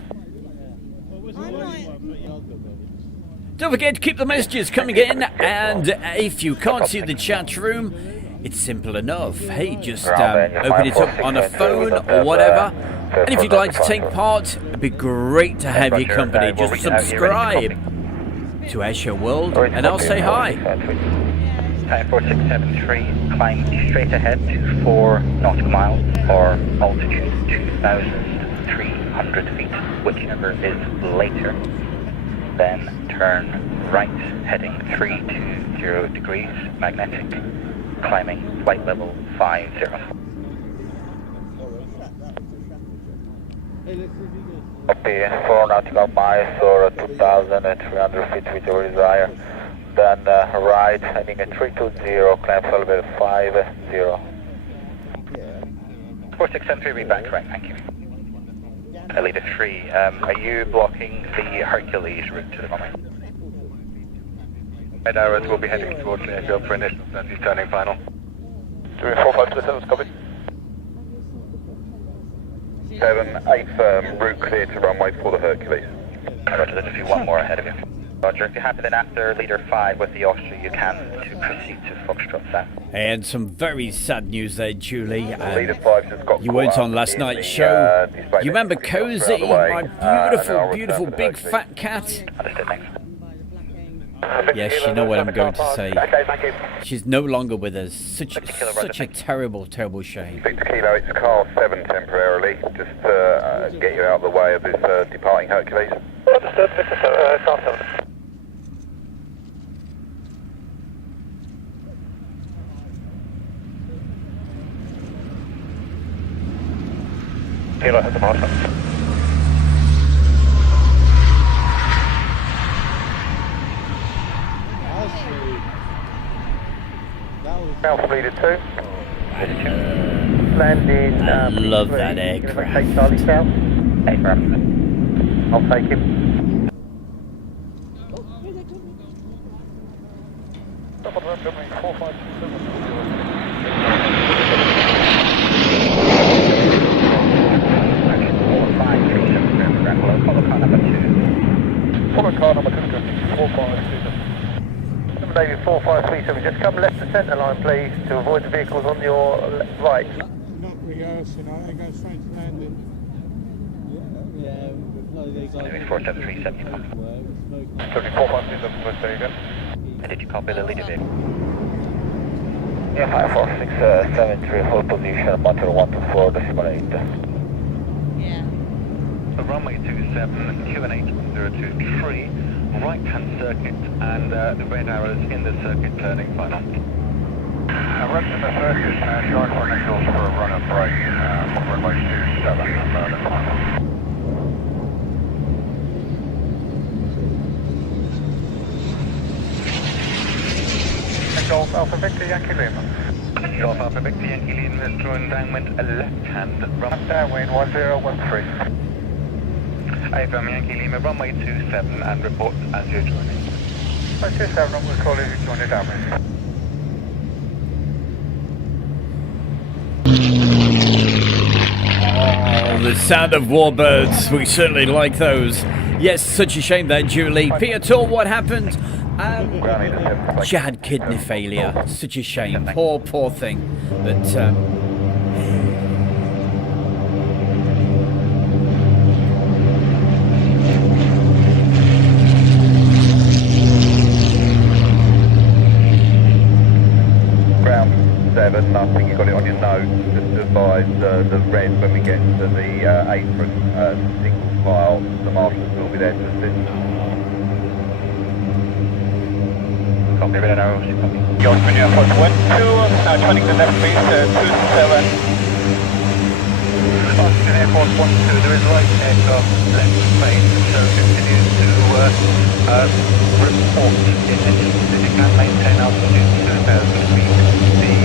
Don't forget to keep the messages coming in, and if you can't see the chat room, it's simple enough. Hey, just open it up on a phone or whatever. And if you'd like to take part, it'd be great to have your company. Just subscribe to Airshare World, and I'll say hi. Time 4673, climb straight ahead to 4 nautical miles, or altitude 2,300 feet, whichever is later. Then turn right, heading 320 degrees, magnetic, climbing flight level 50. Copy, 4 nautical miles or 2,300 feet, whichever is higher. Then right, heading at 320, climb for level 50. 4673, read back correct, thank you. Alita 3, are you blocking the Hercules route to the runway? Red arrows will be heading towards the airfield for initial 30 turning final. Doing 4527, copy. 7, 8 firm, route clear to runway for the Hercules. Roger, there's a few, one more ahead of you. Roger, if you're happy then after leader 5 with the Austria, you can to proceed to Foxtrot South. And some very sad news there, Julie. Leader 5 just got You weren't caught on up last in night's the, show. display You remember next to the Cozy, other way, my and I'll beautiful, return beautiful to the big taxi. fat cat? Understood, thanks. By the black Yes, you know what I'm going to say. Okay, thank you. She's no longer with us. Such Kilo, Roger, a terrible, terrible shame. Victor Kilo, it's car 7 temporarily, just to get you out of the way of this departing Hercules. Understood, Victor, car 7. Kilo has the marshal. Alpha Leader 2. Landing. I love that Take aircraft. Charlie South. Aircraft. I'll take him. Follow car number 2. Follow car number 2, 4537. Number David 4537, just come left the centre line please to avoid the vehicles on your right. Not rehearsing, I think go straight to landing. Maybe 4737, you copy. 4537, there you go. And did you copy the leader vehicle? Yeah, 54673, hold position, motor 124, decimal 8. Yeah. Runway 27, QNH 023, right-hand circuit, and the red arrows in the circuit turning final. Run to the circuit, short for initials for a run-up right, runway 27, Golf Alpha Victor Yankee Lima. Golf Alpha Victor Yankee Lima is drawing downwind left-hand run. Downwind 1013. AFM Yankee Lima, runway 27, and report as you're joining. 27, I'm going to call you to join the downwind. Oh, the sound of warbirds. We certainly like those. Yes, such a shame that, Julie. Peter, what happened? She had kidney failure. Such a shame. Poor, poor thing. But, Ground 7, I think you got it on your note, just to advise the red when we get to the apron, single file, the marshals will be there to assist. Copy, red arrows, copy. Yorkman Airport 12, now turning the left base 27. Austin Airport 12, there is right aircraft left base, so continue to report in engine. If you can maintain altitude 2,000 feet, the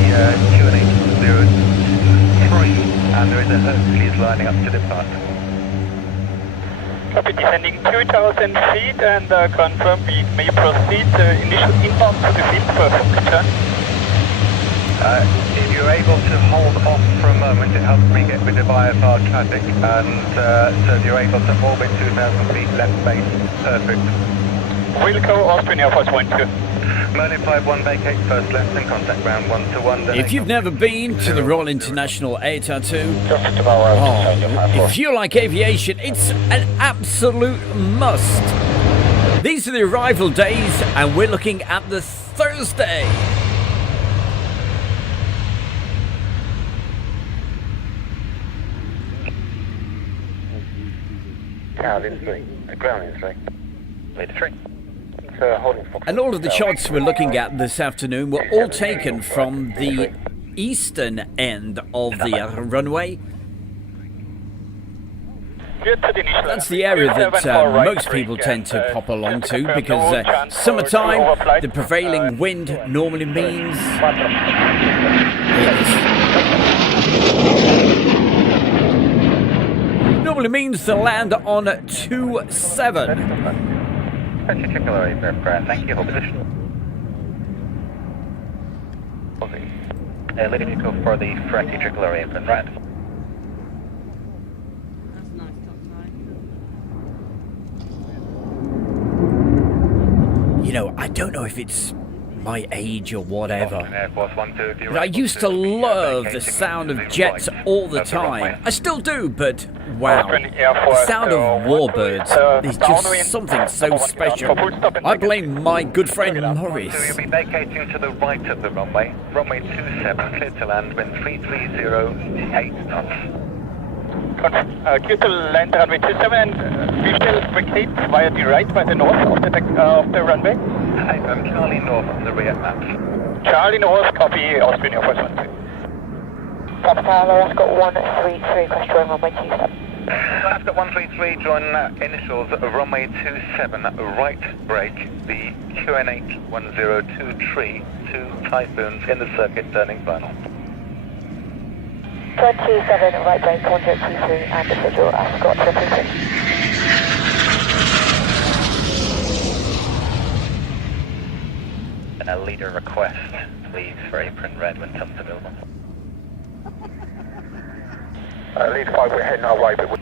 QNH 03, and there is a Hercules lining up to depart. Copy, descending 2,000 feet and confirm we may proceed initial inbound to the field for return. If you're able to hold off for a moment, it helps me get rid of IFR traffic, and so if you're able to orbit 2,000 feet left base, perfect. Wilco, Austrian Air Force 12. Merlin 51, vacate first left and contact ground 121. if you've never been to the Royal International Air Tattoo, Just about if you like aviation, it's an absolute must. These are the arrival days, and we're looking at the Thursday. Ground in 3. Ground in 3. Leader 3. Holding Fox. And all of the shots we're looking at this afternoon were all taken from the eastern end of the runway. That's the area that most people tend to pop along to, because summertime, the prevailing wind normally means to land on 27. French tricolor aircraft, thank you, hold position. Leader vehicle for the Frankie tricolor apron, right. That's a nice top time. know, I don't know if it's my age or whatever, Air Force 120, but I used to love the sound of jets all the time. I still do, but wow, the sound of warbirds is just something so special. I blame my good friend So Morris. you'll be vacating to the right of the runway. Runway 27, clear to land, wind 330, 8 knots. Clear to land runway 27 and we shall vacate via the right, by the north of the runway. I'm Charlie North on the rear maps. Charlie North, copy, Austrian Air Force 12. Papa Tower, Ascot 133, crash join runway 27. Ascot 133, join initials runway 27, right brake, the QNH 102 tree, 2 Typhoons in the circuit turning final. 27, right brake 1023 and visual Ascot 133. And a leader request, please, for apron red when comes available. Lead 5, we're heading our way, but we're...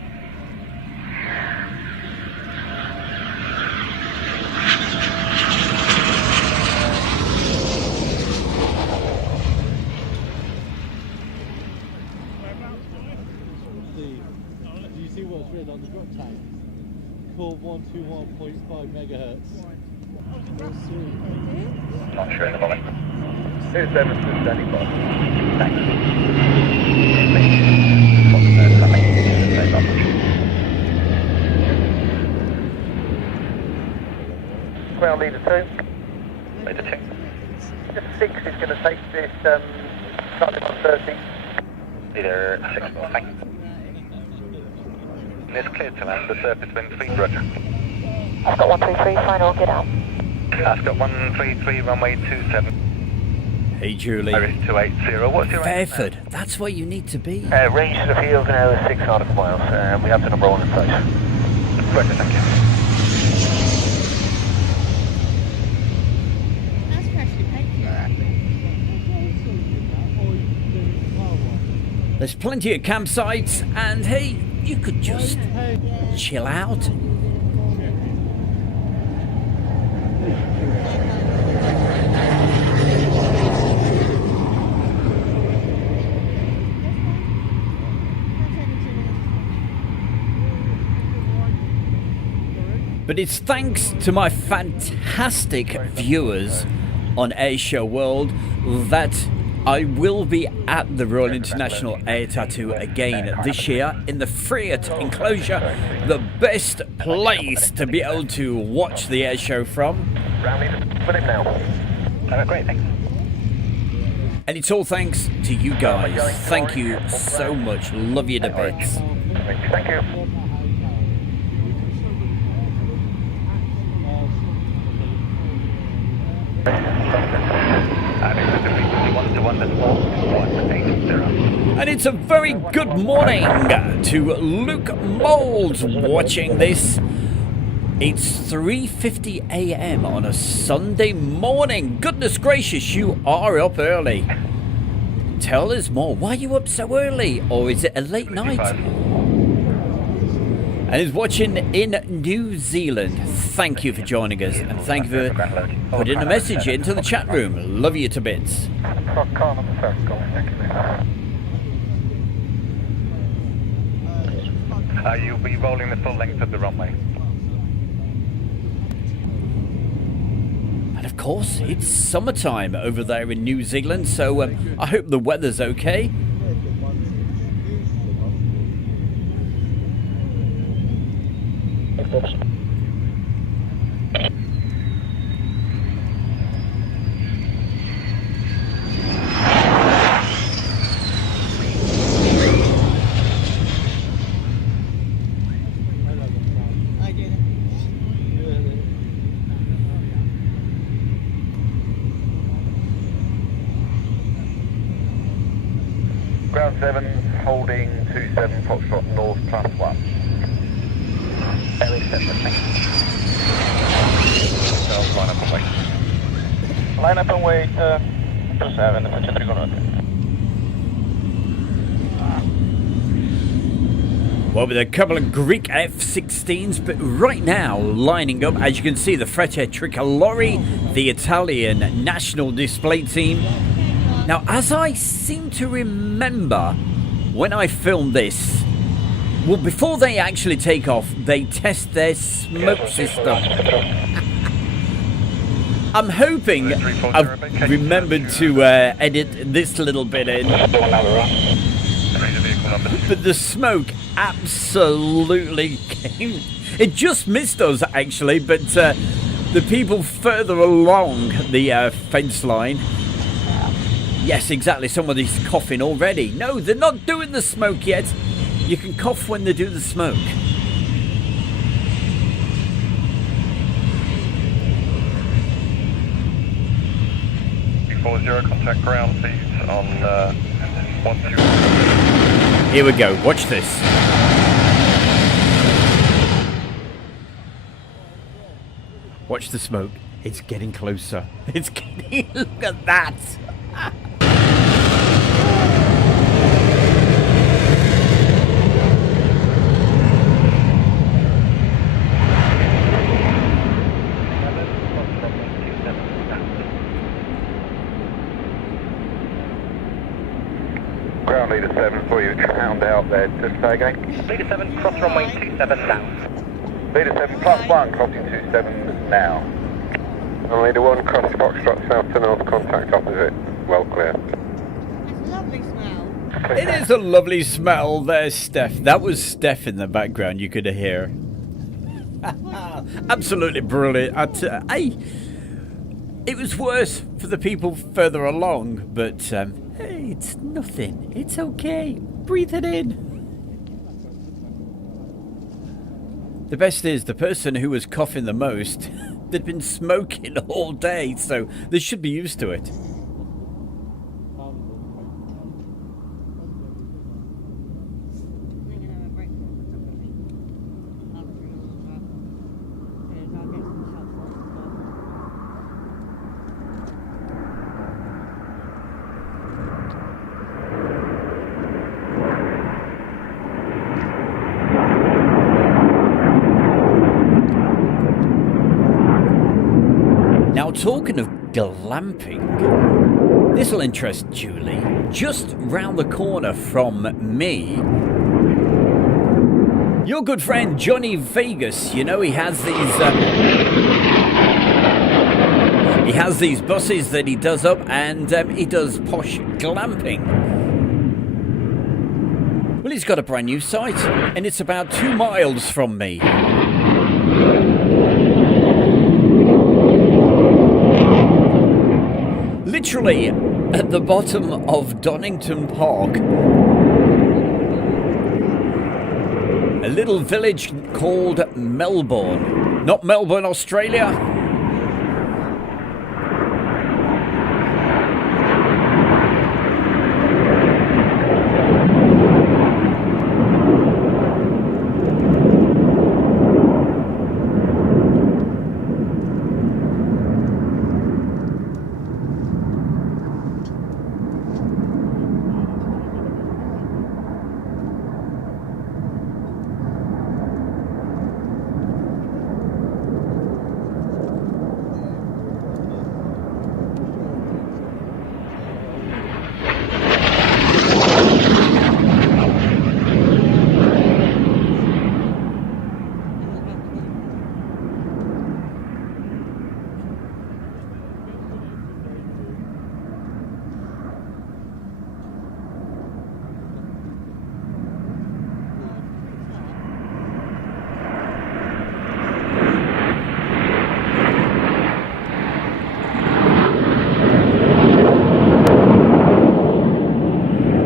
Do you see what's written on the drop tag? Core 121.5 megahertz. Not sure at the moment. 27 to standing by. Thanks. Ground leader 2. Leader 2. Just 6 is going to take this starting on 30. Leader 6 will thank. It's clear to land, the surface wind 3, roger. Ascot 133, final, get out. Ascot 133, runway 27. Hey Julie, Iris 280, what's your Fairford, that's where you need to be. Range to the field now is 6 nautical miles, and we have the number 1 in sight. Roger, thank you. That's freshly painted. There's plenty of campsites, and hey, you could just chill out. But it's thanks to my fantastic viewers on Airshow World that I will be at the Royal International Air Tattoo again this year in the Friat enclosure, the best place to be able to watch the air show from. Ground leader with him now. Great, thanks. And it's all thanks to you guys. Thank you so much. Love you to bits. Thank you. And it's a very good morning to Luke Moulds watching this. It's 3:50 a.m. on a Sunday morning. Goodness gracious, you are up early. Tell us more. Why are you up so early? Or is it a late night? And is watching in New Zealand. Thank you for joining us. And thank you for putting a message into the chat room. Love you to bits. Car number 7, go. Thank you. You'll be rolling the full length of the runway. And of course, it's summertime over there in New Zealand, so I hope the weather's okay. I get it. Ground 7, holding 27 Foxtrot North +1. Fairly separate, thanks. Line up and wait. Line up and wait, 27, facendo riconoscere. Well, with a couple of Greek F-16s, but right now lining up, as you can see, the Frecce Tricolori, the Italian national display team. Now, as I seem to remember, when I filmed this, well, before they actually take off, they test their smoke system. I'm hoping I've remembered to edit this little bit in. But the smoke absolutely came. It just missed us, actually, but the people further along the fence line. Yes, exactly. Somebody's coughing already. No, they're not doing the smoke yet. You can cough when they do the smoke. 40, contact ground, please, on 12. Here we go. Watch this. Watch the smoke. It's getting closer. It's getting... Look at that. Ground leader 7 for you, round out there, just say again. Leader 7, cross runway 27 now. Leader 7 +1, crossing 27 now. And leader 1, cross Foxtrot south to north, contact opposite, well clear. That's a lovely smell. It is a lovely smell there, Steph. That was Steph in the background you could hear. Absolutely brilliant. It was worse for the people further along, but hey, it's nothing. It's okay. Breathe it in. The best is the person who was coughing the most, they'd been smoking all day, so they should be used to it. Now, talking of glamping, this will interest Julie. Just round the corner from me, your good friend Johnny Vegas. You know, he has these buses that he does up, and he does posh glamping. Well, he's got a brand new site, and it's about 2 miles from me. Literally at the bottom of Donington Park, a little village called Melbourne. Not Melbourne, Australia.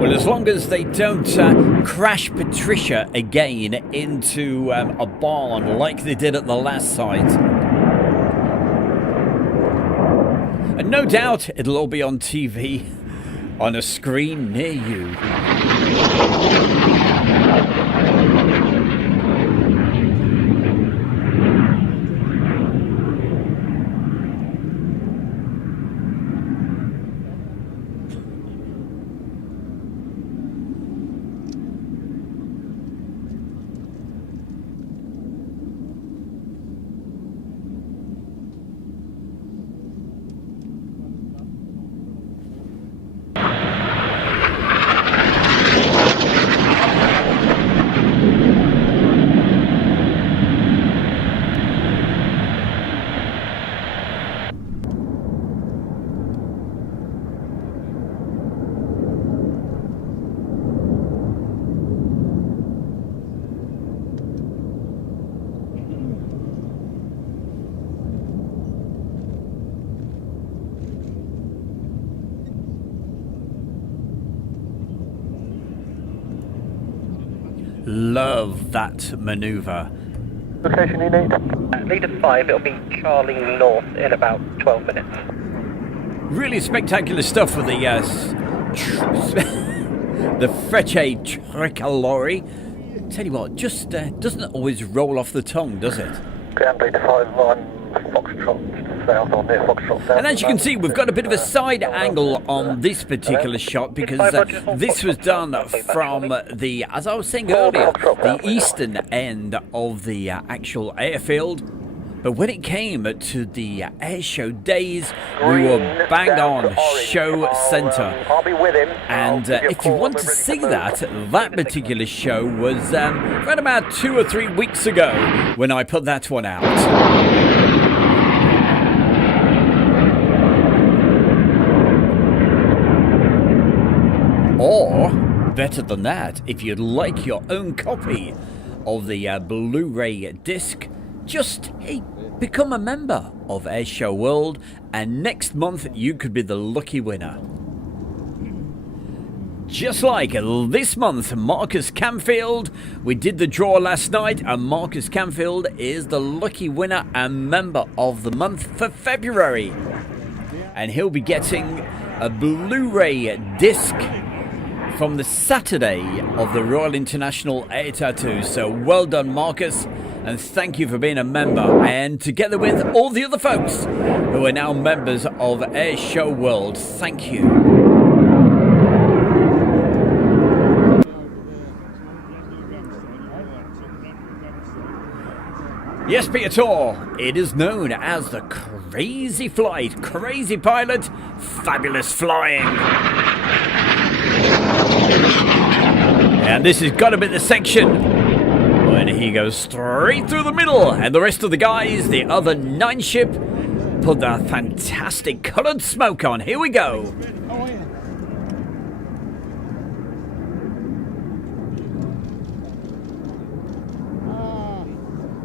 As long as they don't crash Patricia again into a barn like they did at the last site. And no doubt it'll all be on TV, on a screen near you. Love that maneuver. Location you need? Leader 5, it'll be Charlie North in about 12 minutes. Really spectacular stuff with the the Frecce Tricolore. Tell you what, just doesn't always roll off the tongue, does it? Ground Leader 5 on Foxtrot south, or near Foxtrot south. And as you can see, we've got a bit of a side angle on this particular shot because this was done from the, as I was saying earlier, the eastern end of the actual airfield. But when it came to the air show days, we were bang on show centre. I'll be with him. And if you want to see that particular show was right about 2 or 3 weeks ago when I put that one out. Or, better than that, if you'd like your own copy of the Blu-ray disc, just, hey, become a member of Airshow World, and next month you could be the lucky winner. Just like this month, Marcus Camfield, we did the draw last night, and Marcus Camfield is the lucky winner and member of the month for February. And he'll be getting a Blu-ray disc from the Saturday of the Royal International Air Tattoo. So well done, Marcus, and thank you for being a member. And together with all the other folks who are now members of Air Show World, thank you. Yes, Piotr, it is known as the Crazy Flight, Crazy Pilot, Fabulous Flying. And this has got to be the section when he goes straight through the middle, and the rest of the guys, the other 9 ship, put their fantastic coloured smoke on. Here we go. Oh, yeah.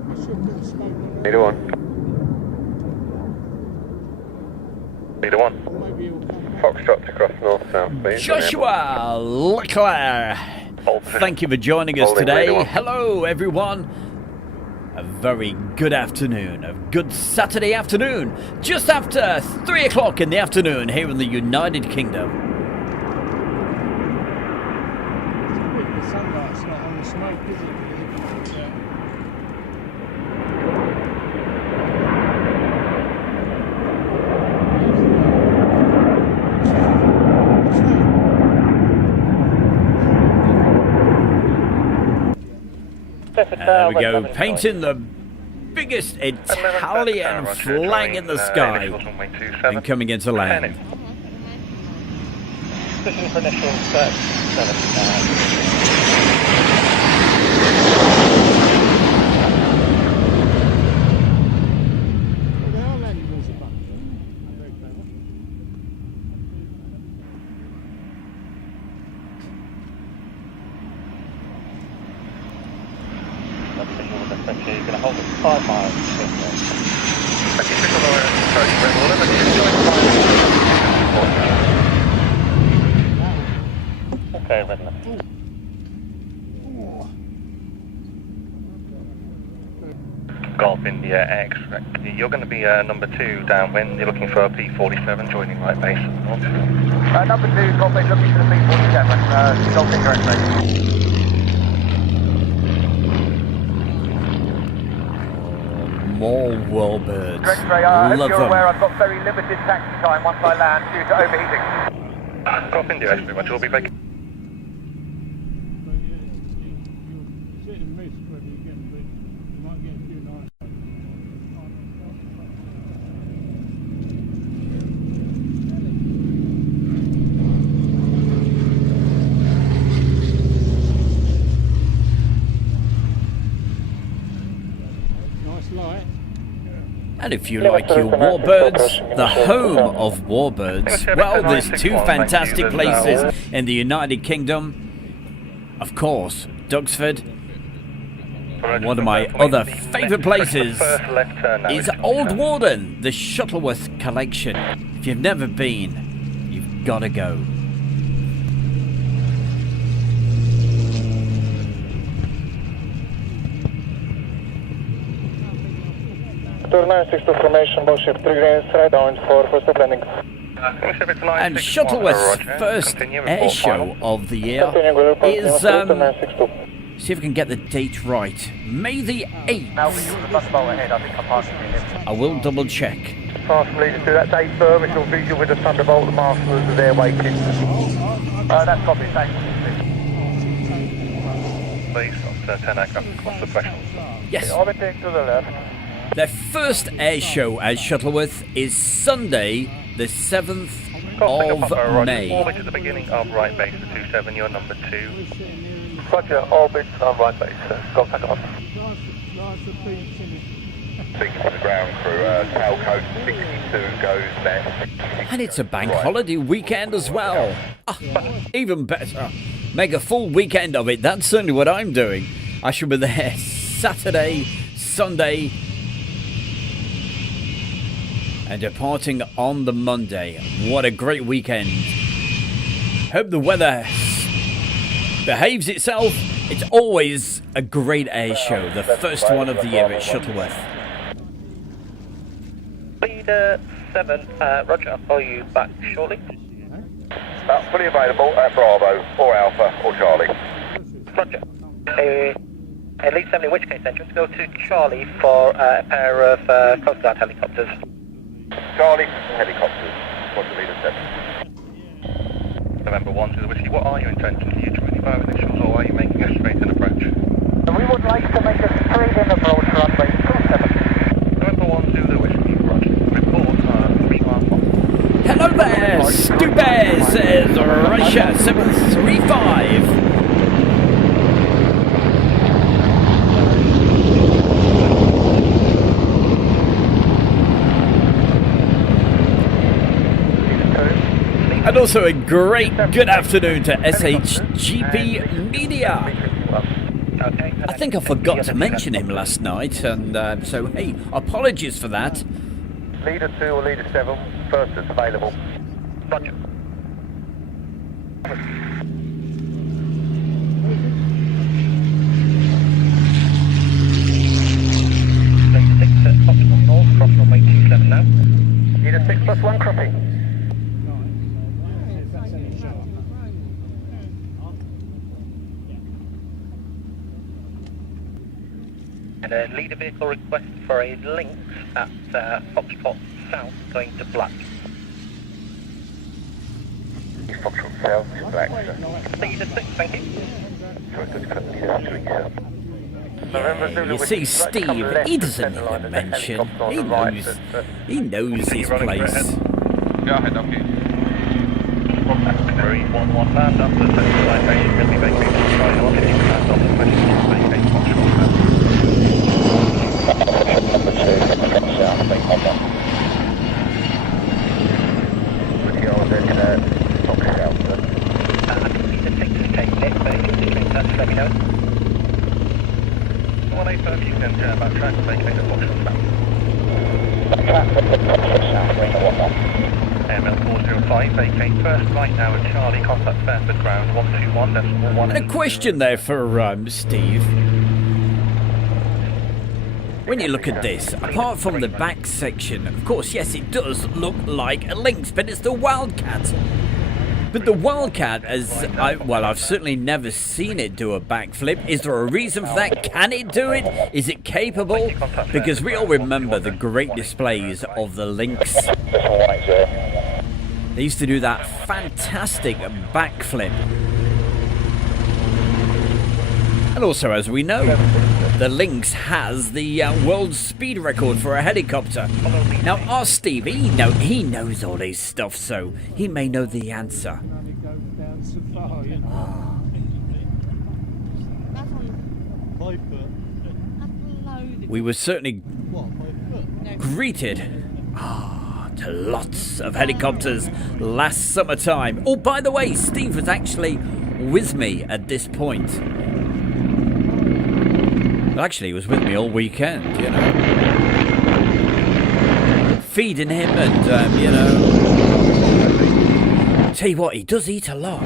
I should put the smoke on. Leader 1. Leader 1. Maybe it'll come back. Foxtrot to cross north-south, please. Joshua Leclerc, thank you for joining us today. Hello, everyone. A very good afternoon, a good Saturday afternoon, just after 3 o'clock in the afternoon here in the United Kingdom. The sunlight's not on the smoke, is it? There we go, painting the biggest Italian flag in the sky and coming into land. Pushing for initial 7. Well, they are landing balls above them. Very clever. You're going to hold it 5 miles. Okay, red left. Golf India X. You're going to be number 2 downwind. You're looking for a P47 joining right base. Number 2, Golf looking for the P47. Golf India X-ray. More warbirds. X-ray, I hope Love you're them. aware I've got very limited taxi time once I land due to overheating. Golf India X, pretty much. We'll be back. But you'll sit and miss whether you get them, but you might get a few nights. Nice light. And if you like your warbirds, the home of warbirds, well, there's 2 fantastic places in the United Kingdom. Of course, Duxford. One of my other favourite places is Old Warden, the Shuttleworth Collection. If you've never been, you've got to go. Helicopter 962 formation, bow ship 3 grains, right on for first stop landing. And Shuttleworth's first air show of the year is, see if we can get the date right, May the 8th. I will double check. Fast from leaders to that date firm, it's all visual with the Thunderbolt, the marshals are there waiting. That's probably safe. Please, after 10 aircraft across the threshold. Yes. Orbiting to the left. Their first air show at Shuttleworth is Sunday, the 7th of May. Orbit at the beginning of right base, the 27, you're number 2. Roger, orbit on right base, contact on. Speaking to the ground crew, tail code 62 goes left. And it's a bank holiday weekend as well. Ah, even better. Make a full weekend of it. That's certainly what I'm doing. I shall be there Saturday, Sunday, and departing on the Monday. What a great weekend. Hope the weather behaves itself. It's always a great air show, the first one of the year at Shuttleworth. Leader 7, Roger, I'll call you back shortly. Fully available at Bravo, or Alpha, or Charlie. Roger. Lead 7, in which case then, just go to Charlie for a pair of Coast Guard helicopters. Charlie, helicopters. What's the leader 7? November 1 to the Whiskey, what are your intentions? Are you 25 initials or are you making a straight-in approach? We would like to make a straight-in approach runway 27. November 1 to the Whiskey, Roger. Report 311. Hello there, Stu Bear says Russia 735. And also a great good afternoon to SHGP Media. I think I forgot to mention him last night, and so hey, apologies for that. Leader 2 or leader 7, first that's available. Roger. Leader 6 at Foxtrot North, cross runway 27 now. Leader 6+1 crossing. And a leader vehicle request for a Lynx at Foxtrot South going to Black. Foxtrot South, Black, sir. Leader 6, thank you. You see, Steve, he doesn't even mention. He knows his place. Go ahead, okay. 311 land up to 75 base, will be vacated. Try to land on the 20 vacate Foxtrot South. Number 2, Foxtrot South, take on that. With yours in Fox South, sir. Leader 6 is taking it, but if you can touch, let me know. 185, you can backtrack and vacate at Foxtrot South. Backtrack at Foxtrot South, ring 11. AML 405, vacate first right now at Charlie, contact Fairford ground 121.1. And a question there for Steve. When you look at this, apart from the back section, of course, yes, it does look like a Lynx, but it's the Wildcat. But the Wildcat, I've certainly never seen it do a backflip. Is there a reason for that? Can it do it? Is it capable? Because we all remember the great displays of the Lynx. They used to do that fantastic backflip. And also, as we know, the Lynx has the world speed record for a helicopter. Now, our Steve, he knows all this stuff, so he may know the answer. That's on 5 foot. loaded. We were certainly What, 5 foot? greeted to lots of helicopters last summertime. Oh, by the way, Steve was actually with me at this point. Well, actually, he was with me all weekend, you know. Feeding him and, you know. Tell you what, he does eat a lot.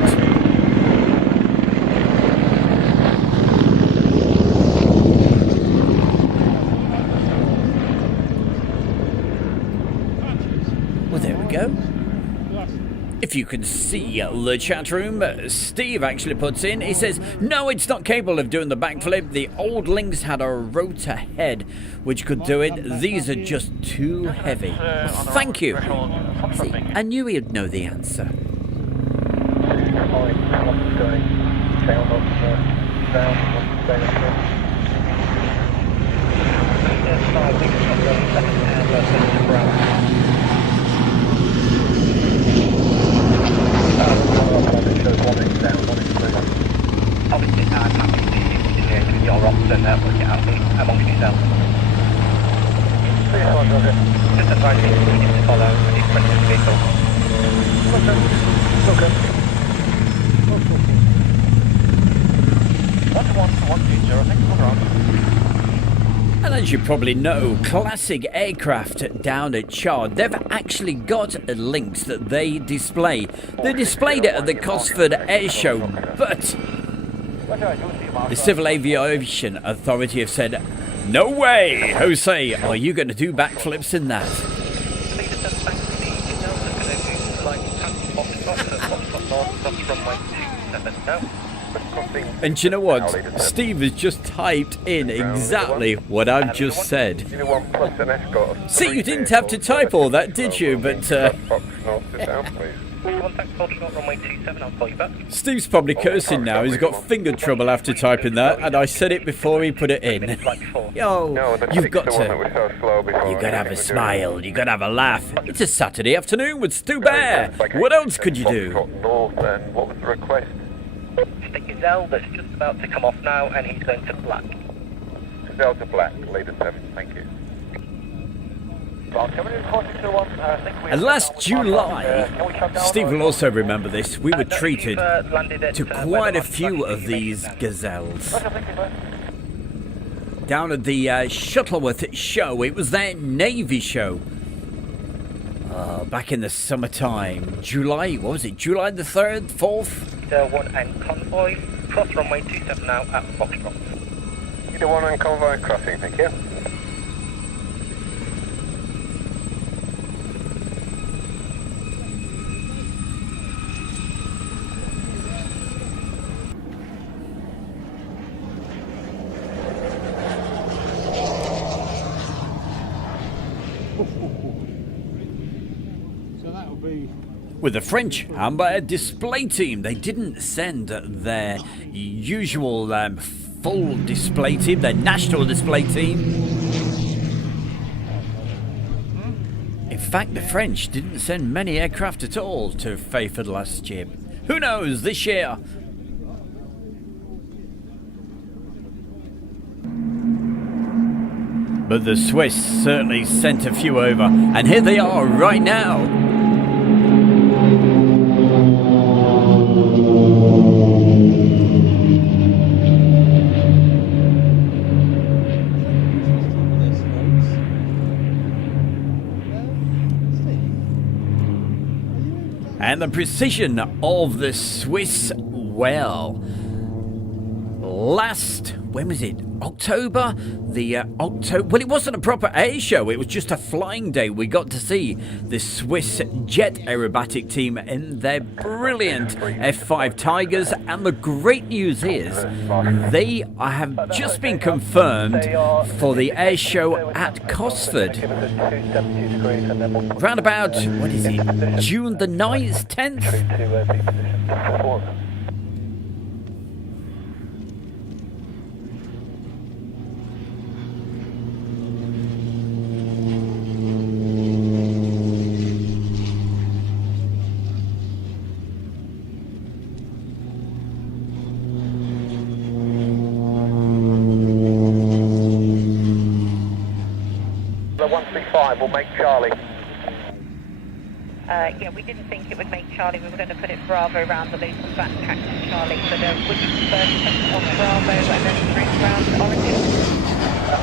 If you can see the chat room, Steve actually puts in, he says, no, it's not capable of doing the backflip. The old Lynx had a rotor head which could do it. These are just too heavy. Well, thank you. See, I knew he'd know the answer. Obviously, I'm happy to liaise with your ops and work it out amongst yourselves. Just advise me we need to follow the different vehicle. Okay. 120, thanks for on. And as you probably know, Classic Aircraft down at Chard, they've actually got a Lynx that they display. They displayed it at the Cosford Air Show, but the Civil Aviation Authority have said, no way, Jose, are you going to do backflips in that? And you know what? Steve has just typed in exactly what I've just said. See, you didn't have to type all that, did you? But Steve's probably cursing now. He's got finger trouble after typing that, and I said it before he put it in. Yo, you've got to have a smile. You've got to have a laugh. It's a Saturday afternoon with Stu Bear. What else could you do? What was the request? The Gazelle that's just about to come off now, and he's going to black. Gazelle to black, leader 7, thank you. And last July, Steve will also remember this, we were treated to quite a few of these Gazelles. Down at the Shuttleworth show, it was their Navy show. Back in the summertime, July, what was it, July the 3rd, 4th? Either 1 and convoy, cross runway 27 now at Foxtrot. Either 1 and convoy crossing, thank you. So that'll be With the French Amber display team, they didn't send their usual full display team, their national display team. In fact, the French didn't send many aircraft at all to Fayford last year. Who knows, this year? But the Swiss certainly sent a few over, and here they are right now. And the precision of the Swiss, well, when was it? October? Well, it wasn't a proper air show, it was just a flying day. We got to see the Swiss jet aerobatic team in their brilliant F5 Tigers, and the great news is they have just been confirmed for the air show at Cosford. Round about, what is it, June the 9th, 10th? Will make Charlie. Yeah, we didn't think it would make Charlie. We were going to put it Bravo around the loop and backtrack to Charlie. So would you prefer to take it on Bravo and then through around Origin? I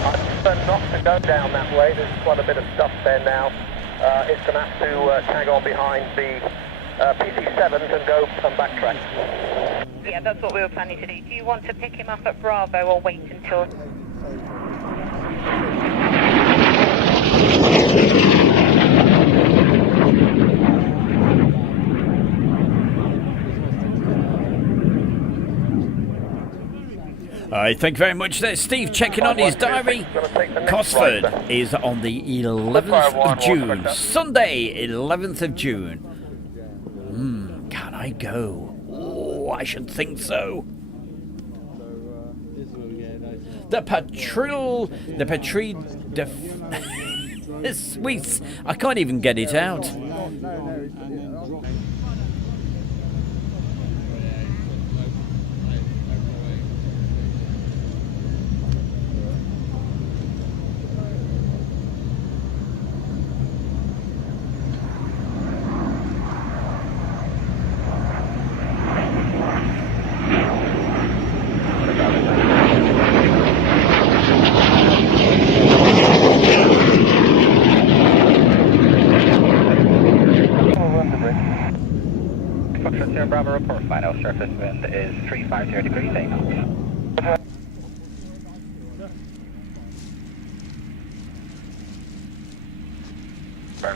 prefer not to go down that way. There's quite a bit of stuff there now. It's going to have to tag on behind the PC-7s and go and backtrack. Yeah, that's what we were planning to do. Do you want to pick him up at Bravo or wait until... Alright, thank you very much there. Steve checking on his diary. Cosford is on the 11th of June. Sunday, 11th of June. Can I go? Oh, I should think so. The Patril de Suisse. I can't even get it out. Bravo report, final surface wind is 350 degrees 8 knots.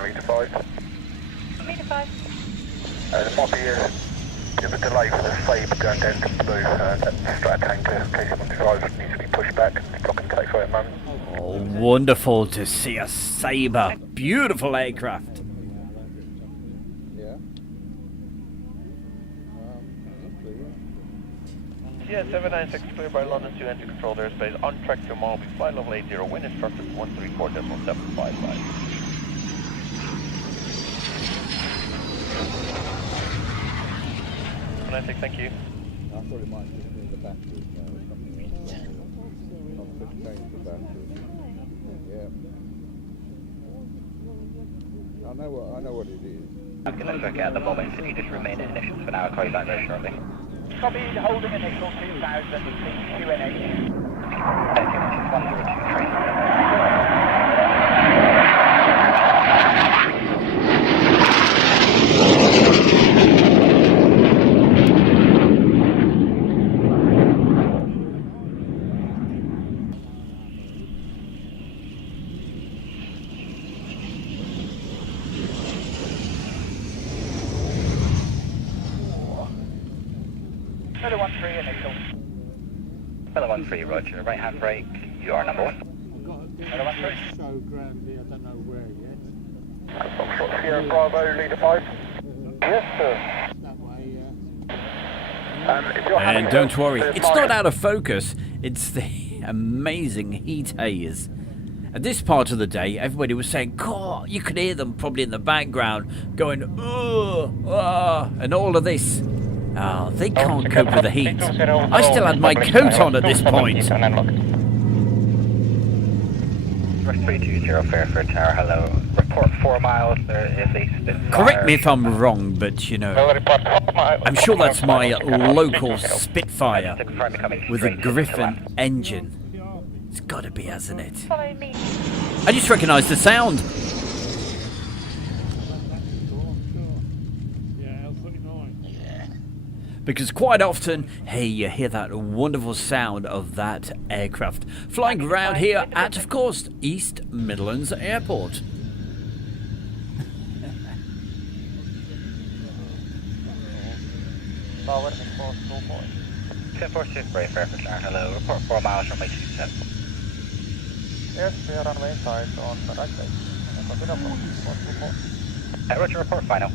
Meter 5. Meter 5. There might be a bit of a delay for the Sabre going down to Blue. That Stratotanker, in case you want to drive, needs to be pushed back and blocking takeaway at the moment. Oh, wonderful to see a Sabre. Beautiful aircraft. Yeah, 796 clear by London to enter controlled airspace. On track to Malby, flight level 80, wind instructed 134.755. Thank you. I thought it might just be the battery. Not to change the battery. Yeah. I know what it is. I'm going to look at the moment. If you just remain in ignition for now, I'll call you back very shortly. Copy, holding initial 2000, QNH. Thank you, 113 initial. 13, roger. Right hand brake, you are number 1. I've got a show ground here, I don't know where yet. Foxtrot Sierra Bravo, leader 5. Yes, sir. That way, And don't worry, it's not out of focus. It's the amazing heat haze. At this part of the day, everybody was saying, God, you could hear them probably in the background going, and all of this. Oh, they can't cope with the heat. I still had my coat on at this point. 320 Fairford Tower, hello. Report 4 miles, there is a Spitfire. Correct me if I'm wrong, but you know, I'm sure that's my local Spitfire with a Griffin engine. It's got to be, hasn't it? Follow me. I just recognise the sound. yeah, L39. Because quite often, hey, you hear that wonderful sound of that aircraft flying around here at, of course, East Midlands Airport. Forward, 1046 Brave Fairford Tower, hello. Report 4 miles from 827. Yes, we are on main side on the right side. Roger, report final.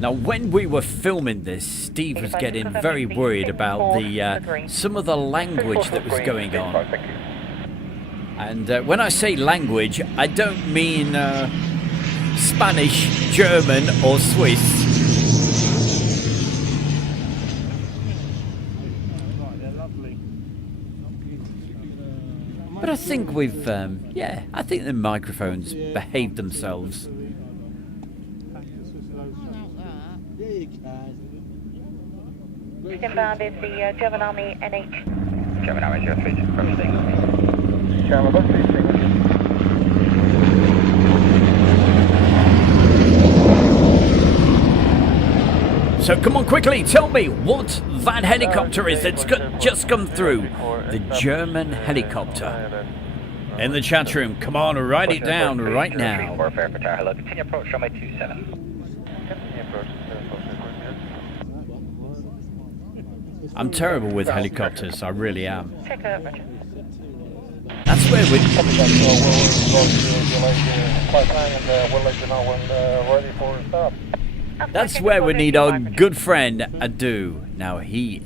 Now, when we were filming this, Steve was getting very worried about the some of the language that was going on. And when I say language, I don't mean Spanish, German, or Swiss. Right, they're lovely. But I think we've, yeah, I think the microphones behaved themselves. Yeah, you can. Inbound is the German Army NH. German Army 03, proceeding. Shallow, let's see. So come on quickly, tell me what that helicopter is that's just come through. The German helicopter. In the chat room, come on, write it down right now. Fairford Tower, hello. Continue approach runway 27. I'm terrible with helicopters, I really am. Check out, Roger. That's where we... We'll let you know when ready for a stop. That's where we need our good friend Adu. Now he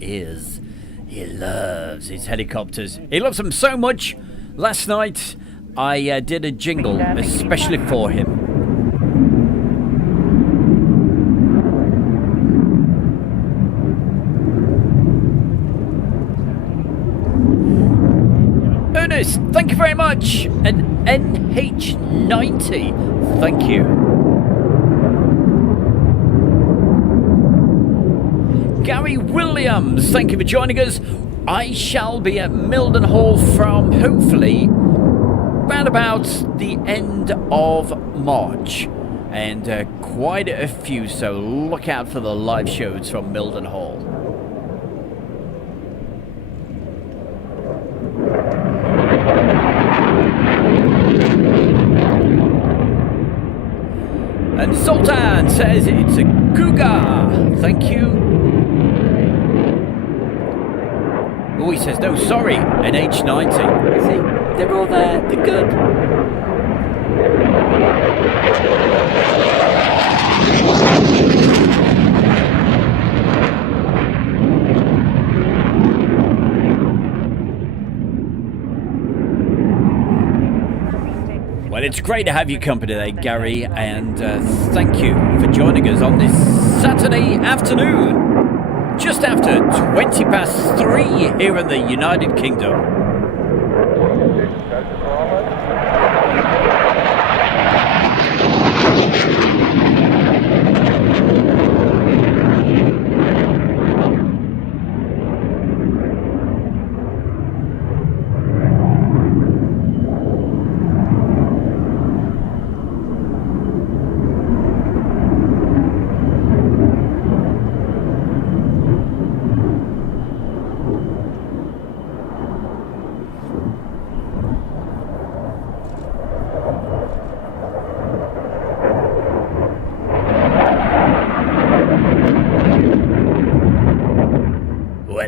loves his helicopters. He loves them so much. Last night I did a jingle especially for him. Ernest, thank you very much. An NH90, thank you. Gary Williams, thank you for joining us. I shall be at Mildenhall from hopefully round about the end of March, and quite a few, so look out for the live shows from Mildenhall. And Sultan says it's a Cougar. Thank you. Oh, he says, no, sorry, an H90. See, they're all there. They're good. Well, it's great to have you company today, Gary, and thank you for joining us on this Saturday afternoon, just after 3:20 here in the United Kingdom.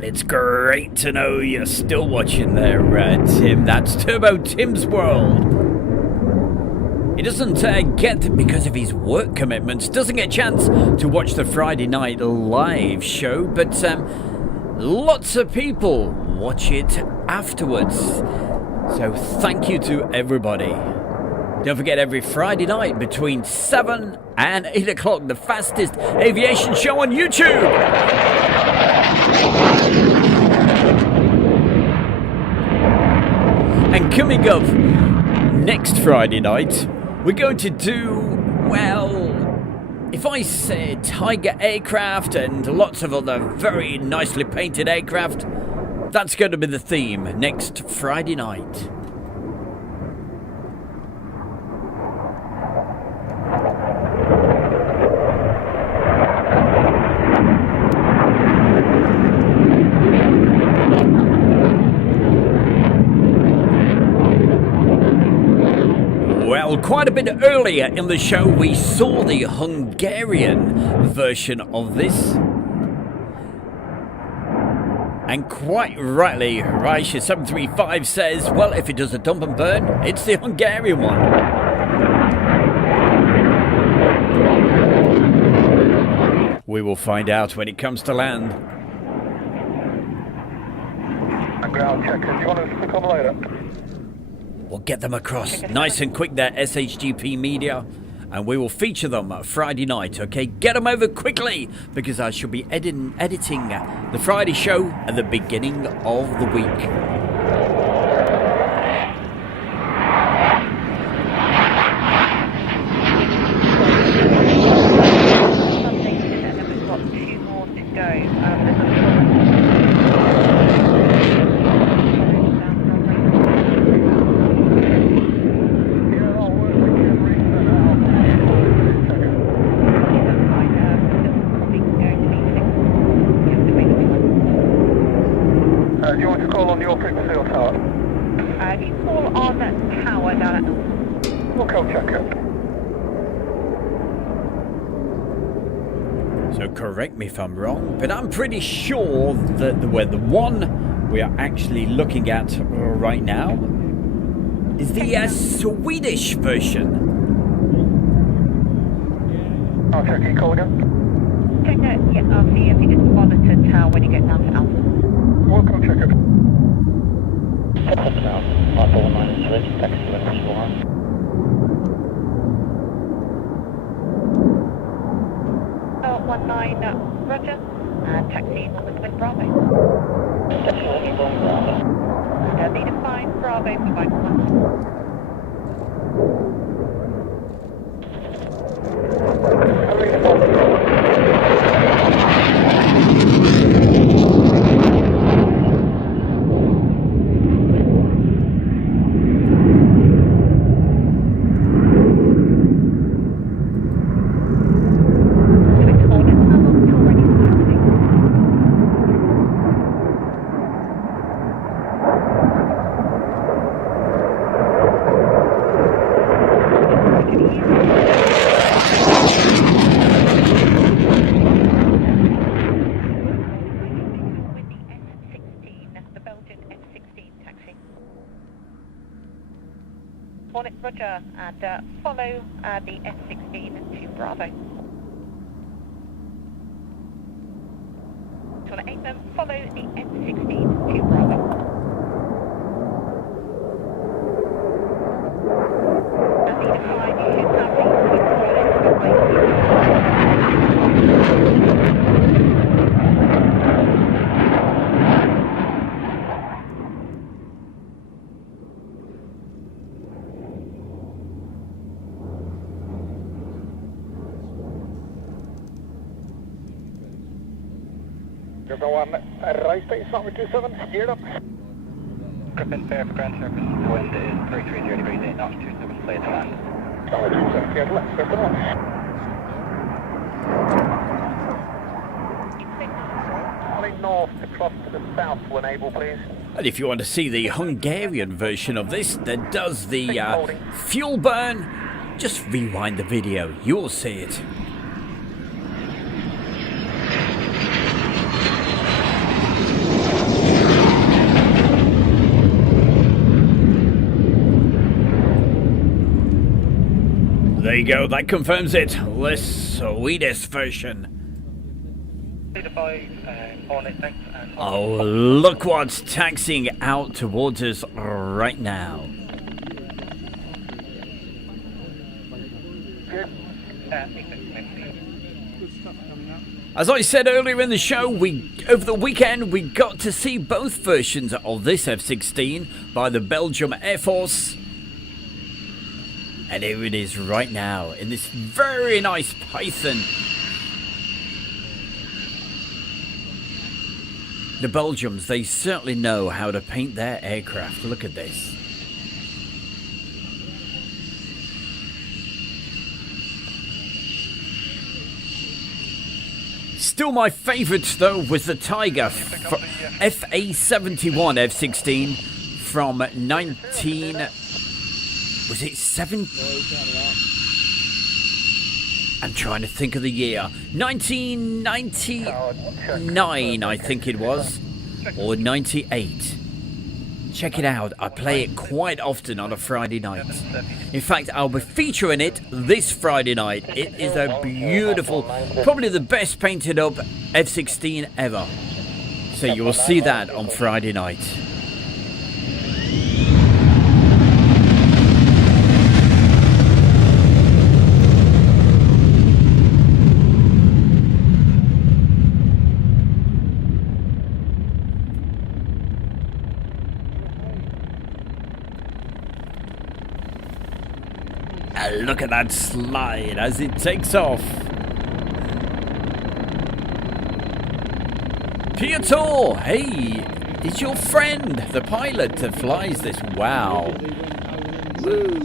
It's great to know you're still watching there, Tim. That's Turbo Tim's World. He doesn't get, because of his work commitments, doesn't get a chance to watch the Friday night live show, but lots of people watch it afterwards. So thank you to everybody. Don't forget, every Friday night between 7 and 8 o'clock, the fastest aviation show on YouTube. And coming up next Friday night, we're going to do, well, if I say Tiger aircraft and lots of other very nicely painted aircraft, that's going to be the theme next Friday night. Well, quite a bit earlier in the show, we saw the Hungarian version of this. And quite rightly, Raisha735 says, well, if it does a dump and burn, it's the Hungarian one. We will find out when it comes to land. Ground checkers, do you want us to come later? We'll get them across nice and quick there, SHGP Media, and we will feature them Friday night, okay? Get them over quickly, because I shall be editing the Friday show at the beginning of the week. And then we've got 2 more to go. Do you want to call on your frequency or tower? You call on tower down at... Look out, checker. So correct me if I'm wrong, but I'm pretty sure that the one we are actually looking at right now is the Swedish version. Okay, can you call again? Check it. Yeah, I'll see if you just monitor tower when you get down to Alpha. Welcome, check it. Alpha 193, taxi to West 19, Roger. Taxi on the Twin Bravo. Taxi West Bravo. And Leader 5 Bravo, provide 1. Hornet, Roger, and follow the F-16 to Bravo. Hornet 8, follow the F-16 to Bravo. And Leader 5, you should have There's no one right base, number 27, geared up. Griffin, fair for ground surface. Wind is 330 degrees 8 knots, 27 clear to land. Number 27, geared left, Griffin 1. Calling north to cross to the south when able, please. And if you want to see the Hungarian version of this that does the fuel burn, just rewind the video, you'll see it. There you go, that confirms it. The Swedish version. Leader 5, Hornet, thanks. And Oh, look what's taxiing out towards us right now. As I said earlier in the show, over the weekend we got to see both versions of this F-16 by the Belgium Air Force. And here it is right now in this very nice Python. The Belgians, they certainly know how to paint their aircraft. Look at this. Still my favourite though was the Tiger FA-71 F-16 from 19... Was it 7? I'm trying to think of the year. 1999, I think it was. Or 98. Check it out. I play it quite often on a Friday night. In fact, I'll be featuring it this Friday night. It is a beautiful, probably the best painted up F-16 ever. So you will see that on Friday night. Look at that slide as it takes off. Piotr, hey, it's your friend, the pilot that flies this. Wow. Woo.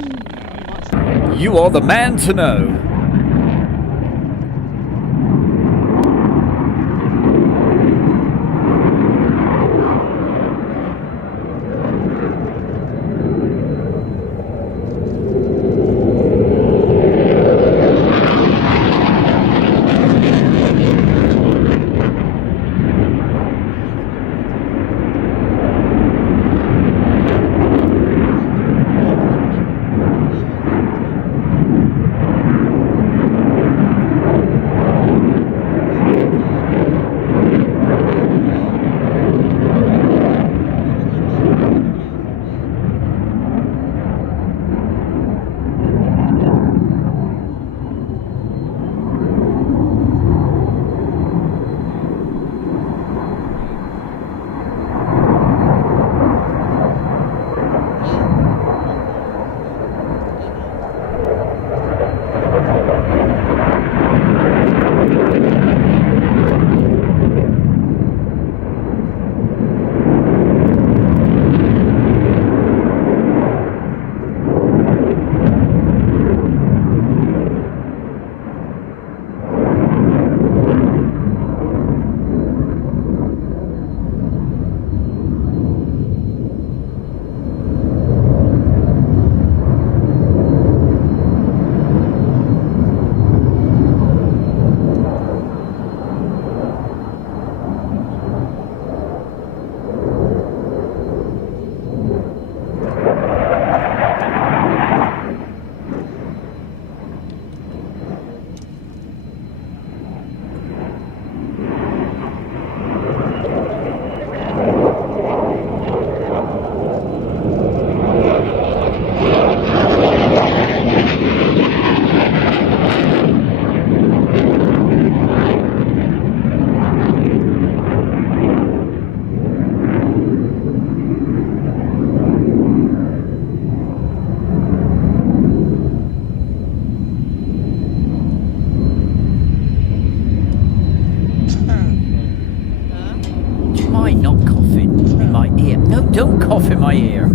You are the man to know. don't cough in my ear.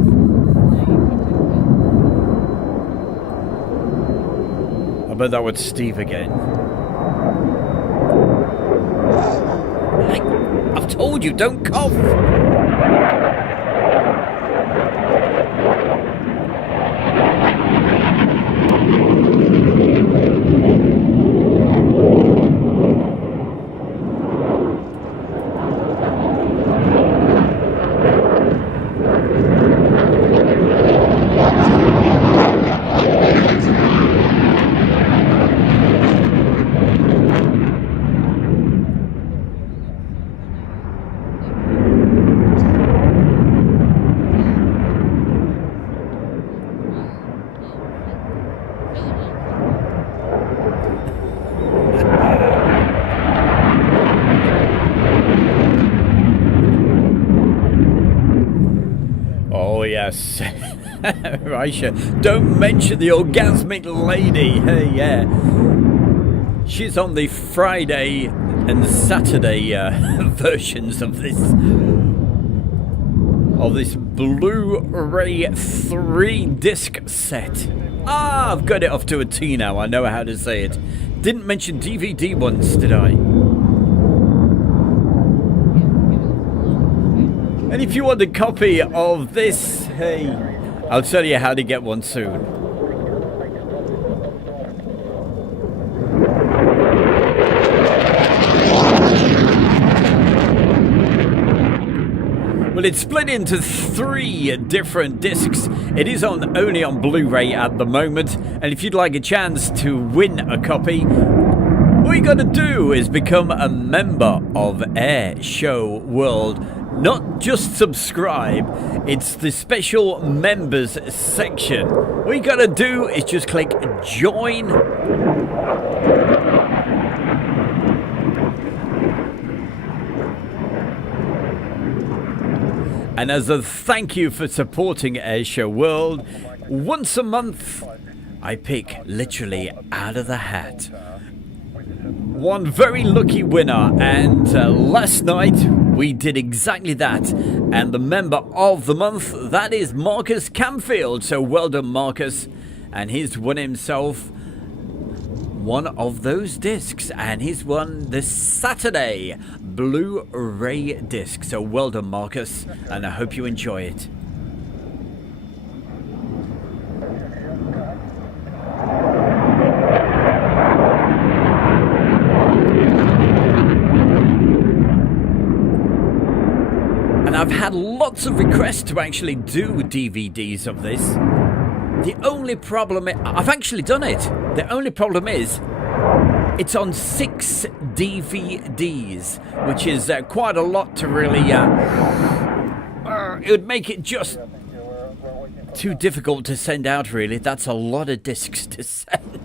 I bet that was Steve again. I've told you, don't cough. Yes. Raisha, don't mention the orgasmic lady. Hey, yeah. She's on the Friday and Saturday versions of this Blu-ray 3-disc set. Ah, I've got it off to a T now. I know how to say it. Didn't mention DVD once, did I? And if you want a copy of this, hey, I'll tell you how to get one soon. Well, it's split into 3 different discs. It is only on Blu-ray at the moment, and if you'd like a chance to win a copy, all you gotta do is become a member of Air Show World. Not just subscribe, it's the special members section. All you gotta do is just click join. And as a thank you for supporting Airshow World, once a month I pick literally out of the hat one very lucky winner, and last night we did exactly that, and the member of the month, that is Marcus Camfield. So well done, Marcus, and he's won himself one of those discs, and he's won this Saturday Blu-ray disc. So well done, Marcus, and I hope you enjoy it. And I've had lots of requests to actually do DVDs of this. The only problem I've actually done it. The only problem is it's on 6 DVDs, which is quite a lot to really. It would make it just too difficult to send out. Really, that's a lot of discs to send.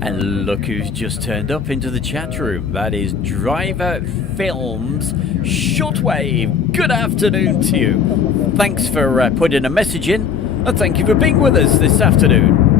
And look who's just turned up into the chat room. That is Driver Films Shortwave. Good afternoon to you. Thanks for putting a message in, and thank you for being with us this afternoon.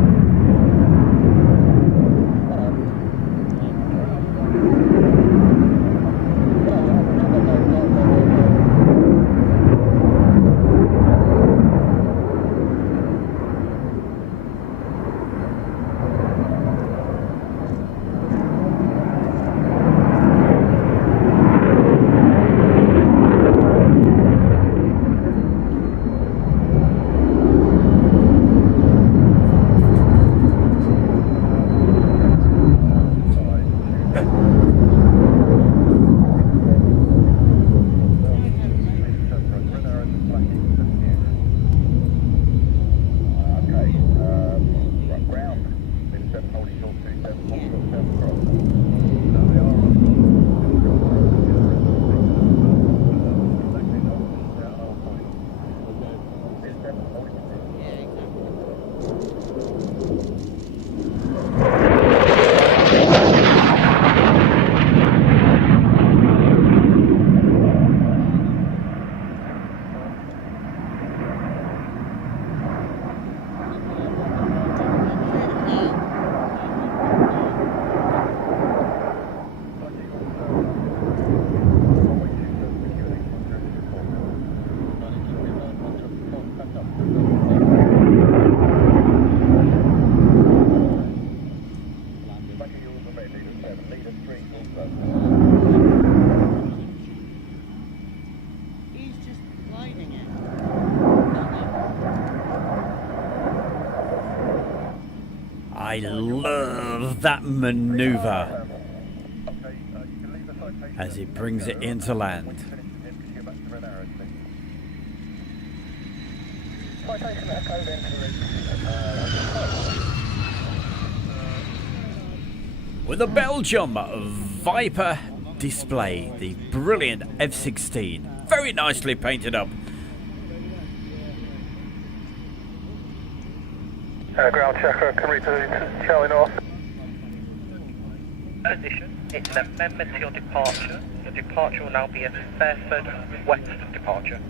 I love that maneuver as it brings it into land. With a Belgium Viper display, the brilliant F-16, very nicely painted up. Ground checker, can reposition Charlie North. Position, it's an amendment to your departure. Your departure will now be a Fairford West departure.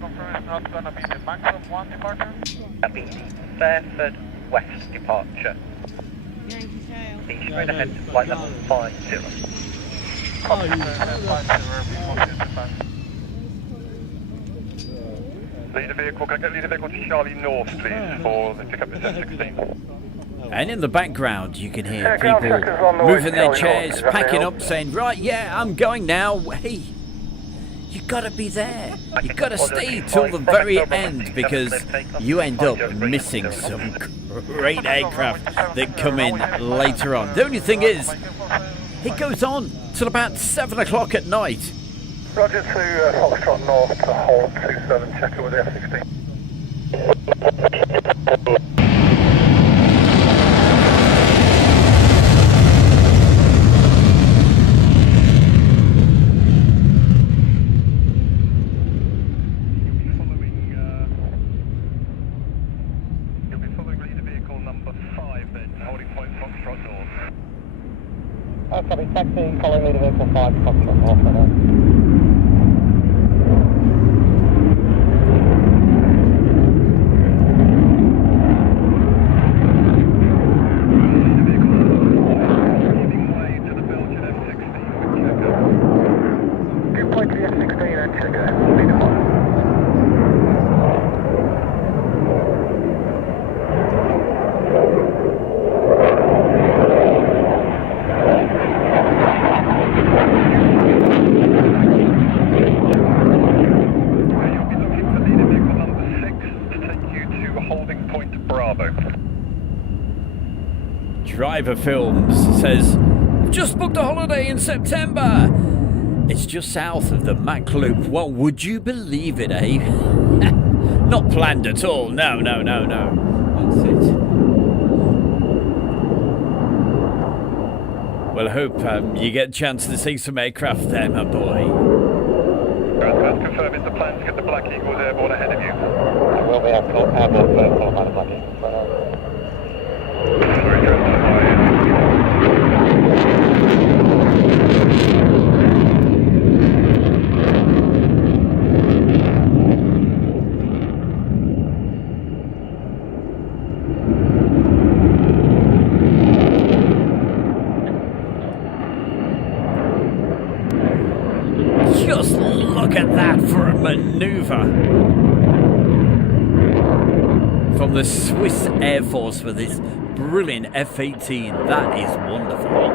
That's going to be the maximum one departure? That'll be the Fairford West departure. Be straight ahead to flight level 50. Leader vehicle, can I get leader vehicle to Charlie North, please, for the pickup at 16? And in the background, you can hear people moving their chairs, packing up, saying, right, yeah, I'm going now. Hey, you gotta be there. You gotta stay till the very end because you end up missing some great aircraft that come in later on. The only thing is, it goes on till about 7 o'clock at night. Roger to Foxtrot North to hold 27, check it with the F-16. You'll be following leader vehicle number 5 then, holding point Foxtrot North. Copy, taxi, following leader vehicle 5, Foxtrot North. Driver Films says, just booked a holiday in September. It's just south of the Mac Loop. Well, would you believe it, eh? Not planned at all. No. That's it. Well, I hope you get a chance to see some aircraft there, my boy. Confirm, is the plan to get the Black Eagles airborne ahead of you? Will be airborne first, followed by the Black Eagles. Just look at that for a maneuver. From the Swiss Air Force with this brilliant F-18. That is wonderful.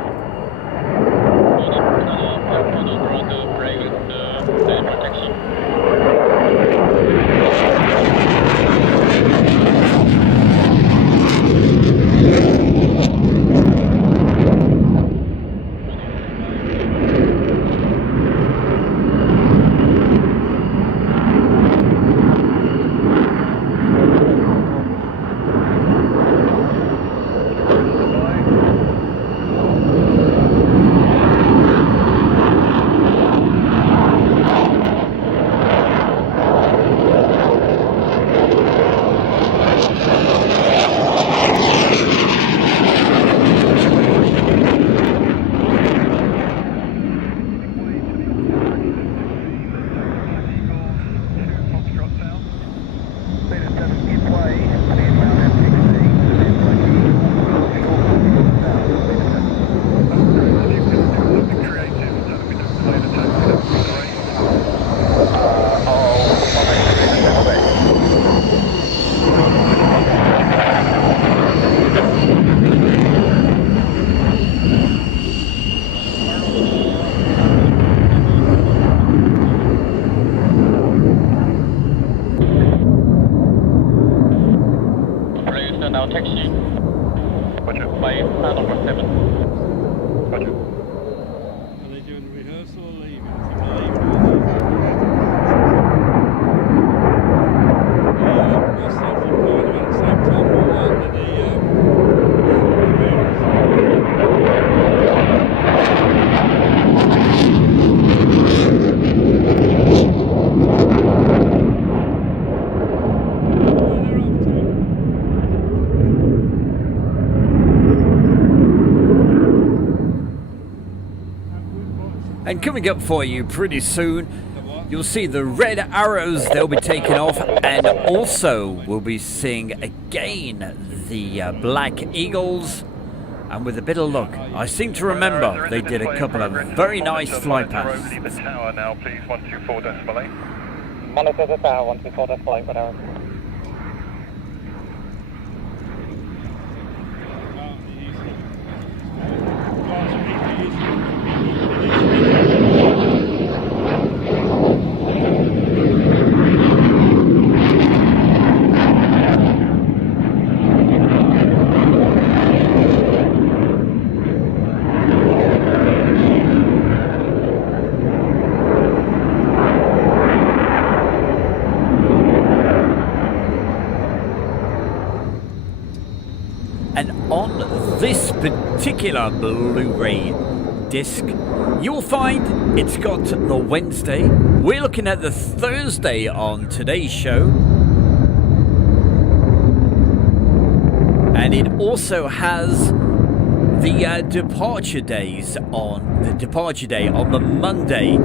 and I'll text you. Roger. By plan number 7. Roger. Are they doing the rehearsal or leaving? I think they're leaving. Most of them are going about the same time all under the And coming up for you pretty soon, you'll see the red arrows. They'll be taking off, and also we'll be seeing again the Black Eagles. And with a bit of luck, I seem to remember they did a couple of very nice flight paths. The tower now, please, 124.8. Monitor the tower, 124.8, whatever. And on this particular Blu-ray disc, you'll find it's got the Wednesday. We're looking at the Thursday on today's show. And it also has the departure days on the departure day on the Monday.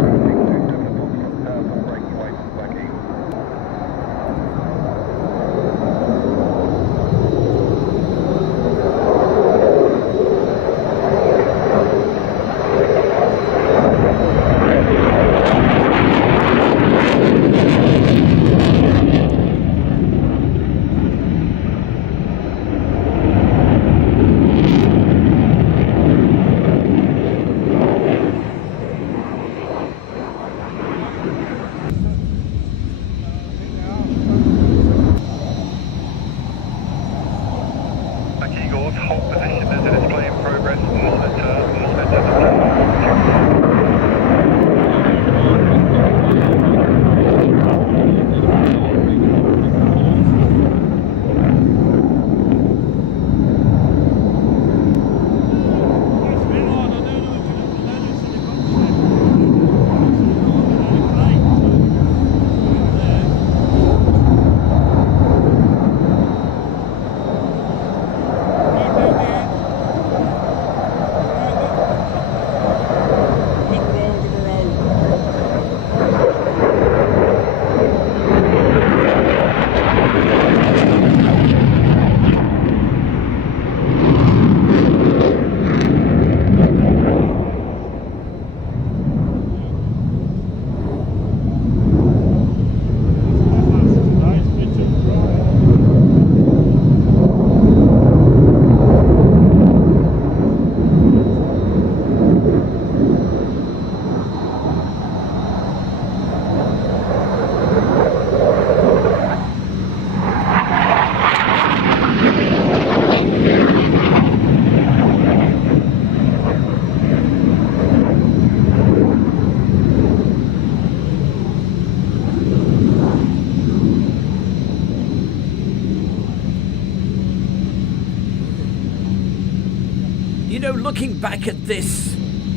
Looking back at this,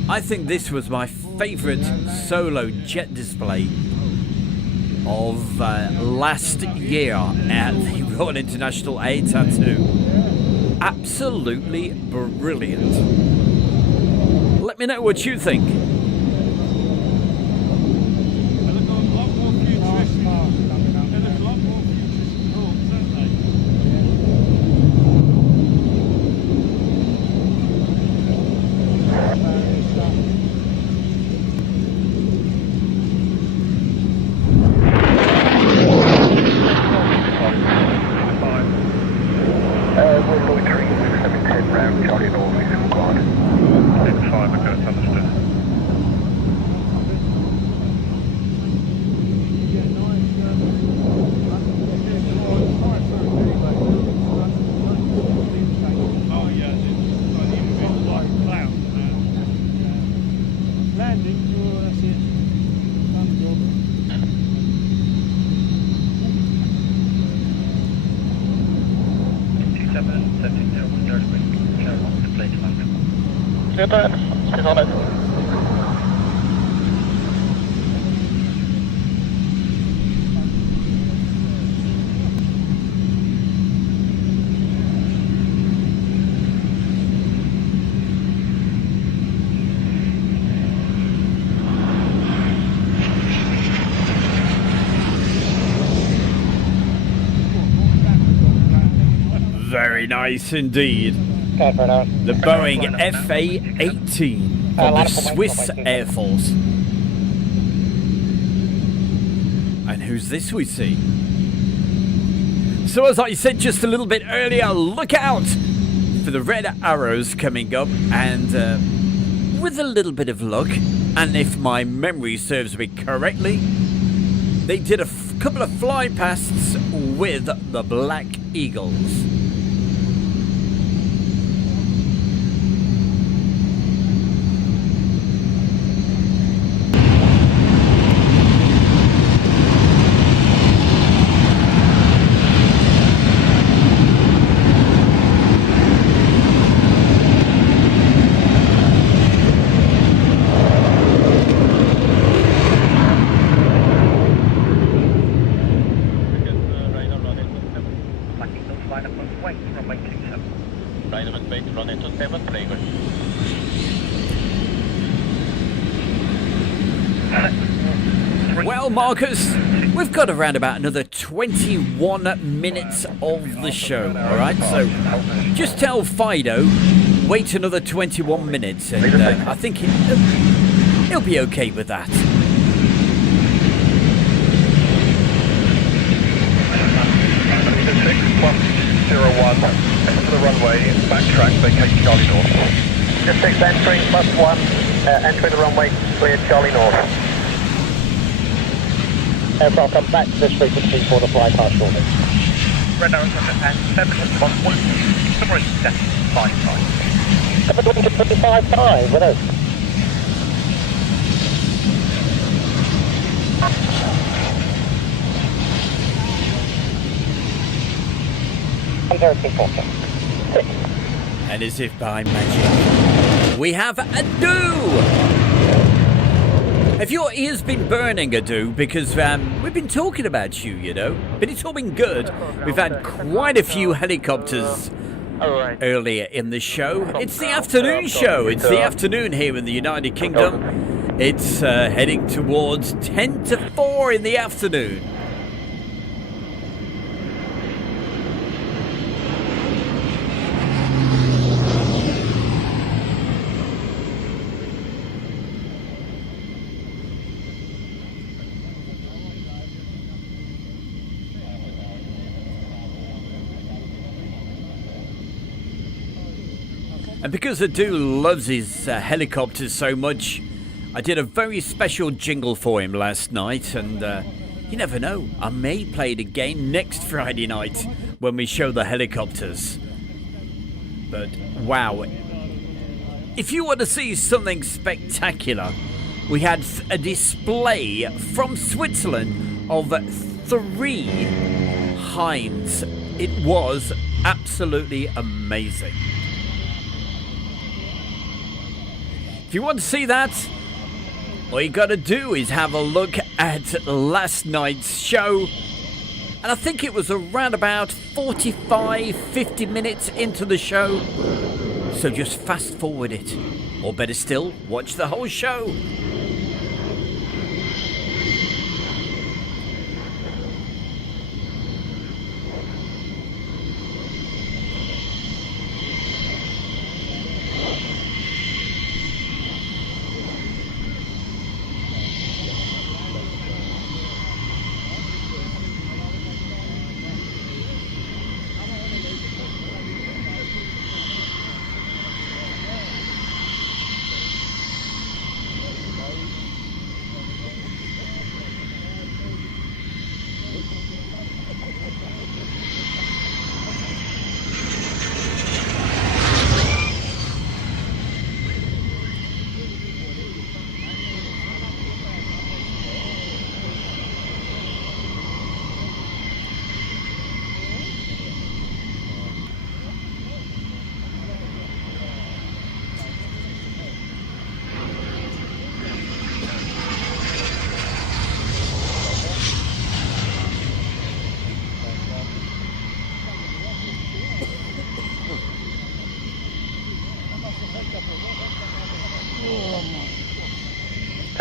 I think this was my favourite solo jet display of last year at the Royal International Air Tattoo. Absolutely brilliant. Let me know what you think. 127, 1301 George Green, Kilo 1 to plate 5. Super, she's on it. Very nice indeed. The Boeing FA-18 from the Swiss Air Force. And who's this we see? So as I said just a little bit earlier, look out for the red arrows coming up, and with a little bit of luck, and if my memory serves me correctly, they did a couple of fly pasts with the Black Eagles. Well, Marcus, we've got around about another 21 minutes of the show, alright? So just tell Fido, wait another 21 minutes, and I think he'll be okay with that. Enter the runway, backtrack, vacate Charlie North. Just 6 entering, +1, entering the runway, clear Charlie North. Aircraft come back to this frequency for the fly past shortly. Red arrows and 711, somewhere in 755. 755, with us. And as if by magic, we have Adu! Have your ears been burning, Adu? Because we've been talking about you, you know. But it's all been good. We've had quite a few helicopters earlier in the show. It's the afternoon show. It's the afternoon here in the United Kingdom. It's heading towards 10 to 4 in the afternoon. And because Adu loves his helicopters so much, I did a very special jingle for him last night, and you never know, I may play it again next Friday night when we show the helicopters. But wow, if you want to see something spectacular, we had a display from Switzerland of 3 Hinds. It was absolutely amazing. If you want to see that, all you gotta do is have a look at last night's show. And I think it was around about 45-50 minutes into the show. So just fast forward it. Or better still, watch the whole show.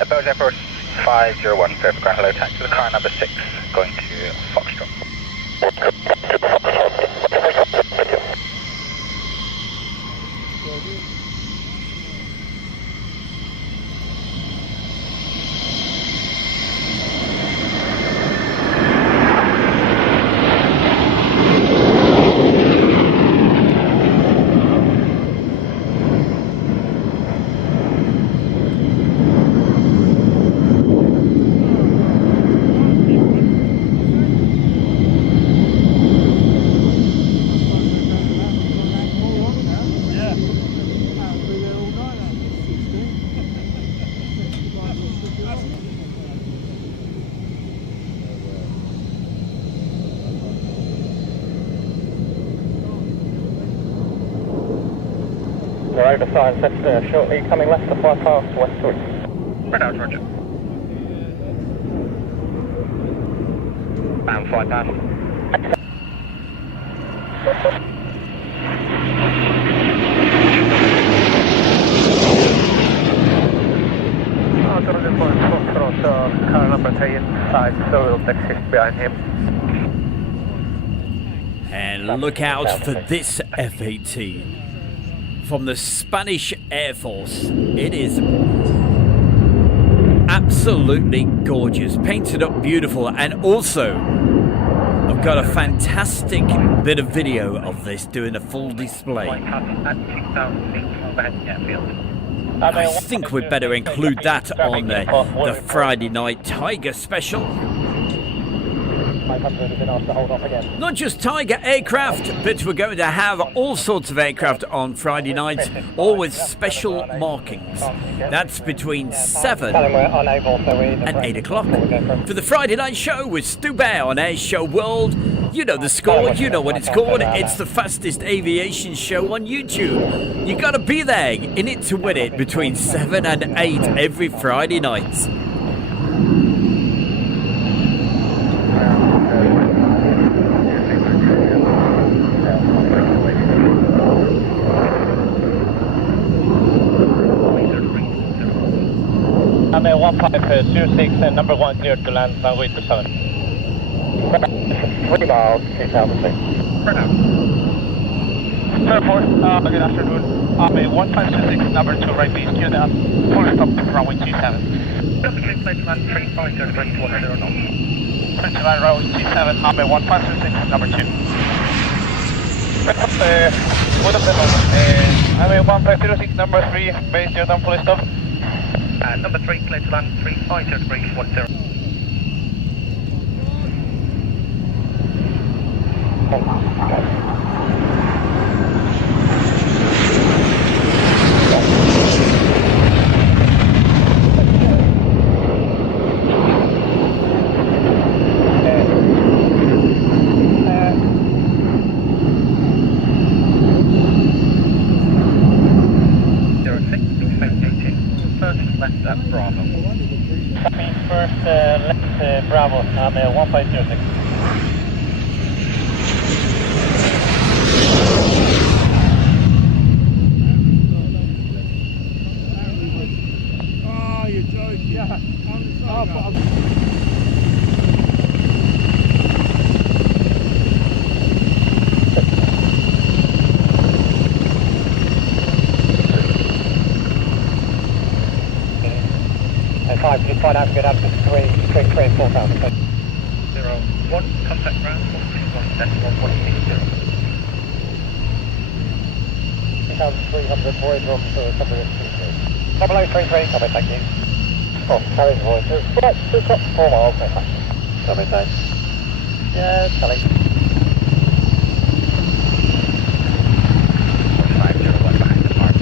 Belgium Airport 501, perfect ground, hello, taxi to the car number 6, going to Foxtrot. We're over sign set shortly, coming left to 5 past west 3. Right out, Roger. Bound 5 past. Car number 3 inside, so we'll taxi behind him. And look out for this F-18 from the Spanish Air Force. It is absolutely gorgeous, painted up beautiful, and also I've got a fantastic bit of video of this doing a full display. I think we'd better include that on the Friday Night Tiger special. 500 has been asked to hold off again. Not just Tiger aircraft, but we're going to have all sorts of aircraft on Friday night, all with special markings. That's between 7 and 8 o'clock. For the Friday night show with Stu Bear on Air Show World, you know the score, you know what it's called. It's the fastest aviation show on YouTube. You gotta be there, in it to win it, between 7 and 8 every Friday night. I'm at 1506 and number 10 to land runway 27. 3 miles, 2000 feet. Airport, good afternoon. I'm at 1526, number 2, right base, clear that. Full stop to runway 27. Plate land 35, 100 knots. 29, runway 27, I'm at 1526, number 2. Good afternoon. I'm at 1506, number 3, base, clear down, full stop. Number 3, clear to land 35, 10. Left Bravo. First left Bravo, I'm 1506. Oh, you're joking. Yeah. Please find out if you get up to 3 and 4,000 feet. 01, contact ground, 121.180. 2,300 void room to cover it. 0033, copy, thank you. Oh, carries voices. Right, 4 miles, thank you. Copy, thanks. Yeah, Sally. 501 behind the park,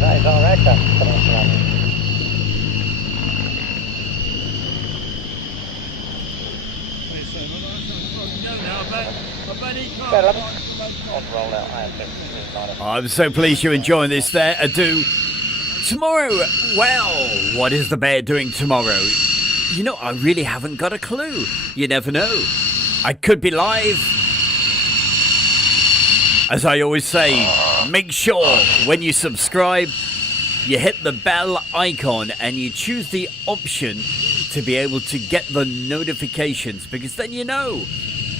That is our aircraft coming up around. On roll out, I'm so pleased you're enjoying this there, Adu. Tomorrow, well, what is the bear doing tomorrow? You know, I really haven't got a clue. You never know. I could be live. As I always say, make sure when you subscribe, you hit the bell icon and you choose the option to be able to get the notifications, because then you know,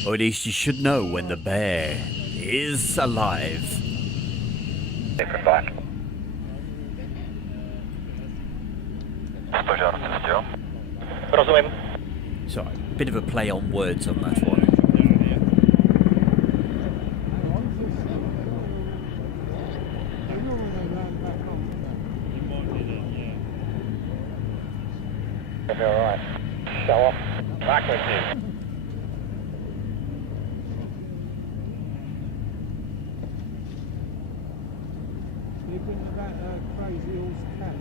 or at least you should know, when the bear is alive. Different black. Rozumiem. Sorry, bit of a play on words on that one. You'll be alright. Show off. Back with you. You've been to that crazy horse cat.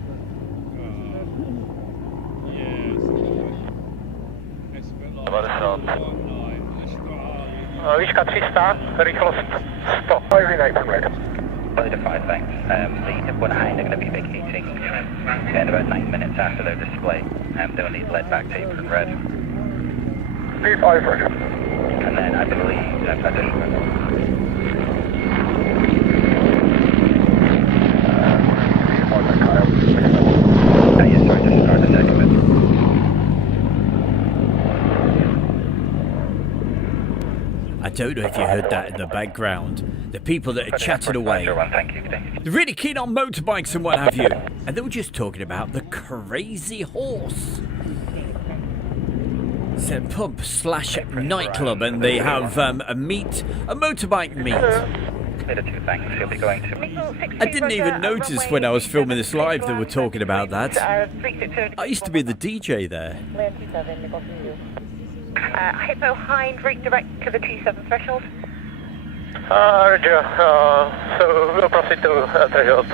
It's a bit like Výška 300, rychlost 100. Firing 800. Only to 5, thanks. The tip 1 hind are going to be vacating in about 9 minutes after their display. They'll need lead back taper and red. V500. And then I believe yes, sorry, just start the second bit. I don't know if you heard that in the background. The people that are chatting away. Thank you. They're really keen on motorbikes and what have you. And they were just talking about the Crazy Horse. It's a pub slash nightclub, and they have a motorbike meet. Committed to, thanks. He'll be going to... I didn't even notice when I was filming this live they were talking about that. I used to be the DJ there. Hippo Hind, redirect to the 27 threshold. Roger. So we'll proceed to threshold.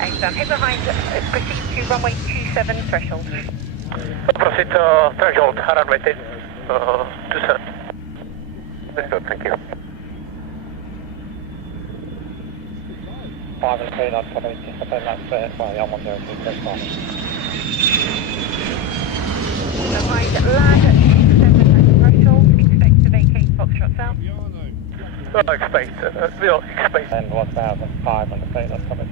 Excellent. Hippo Hind, proceed to runway 27 threshold. Proceed to threshold. Runway 27. Very good, thank you. 5 and 3 knots, probably just about that by the M102 threshold. Hippo Hind, land at 27 threshold. Expect to vacate Foxtrot South. We'll expect. And 1005 and 3 knots, probably.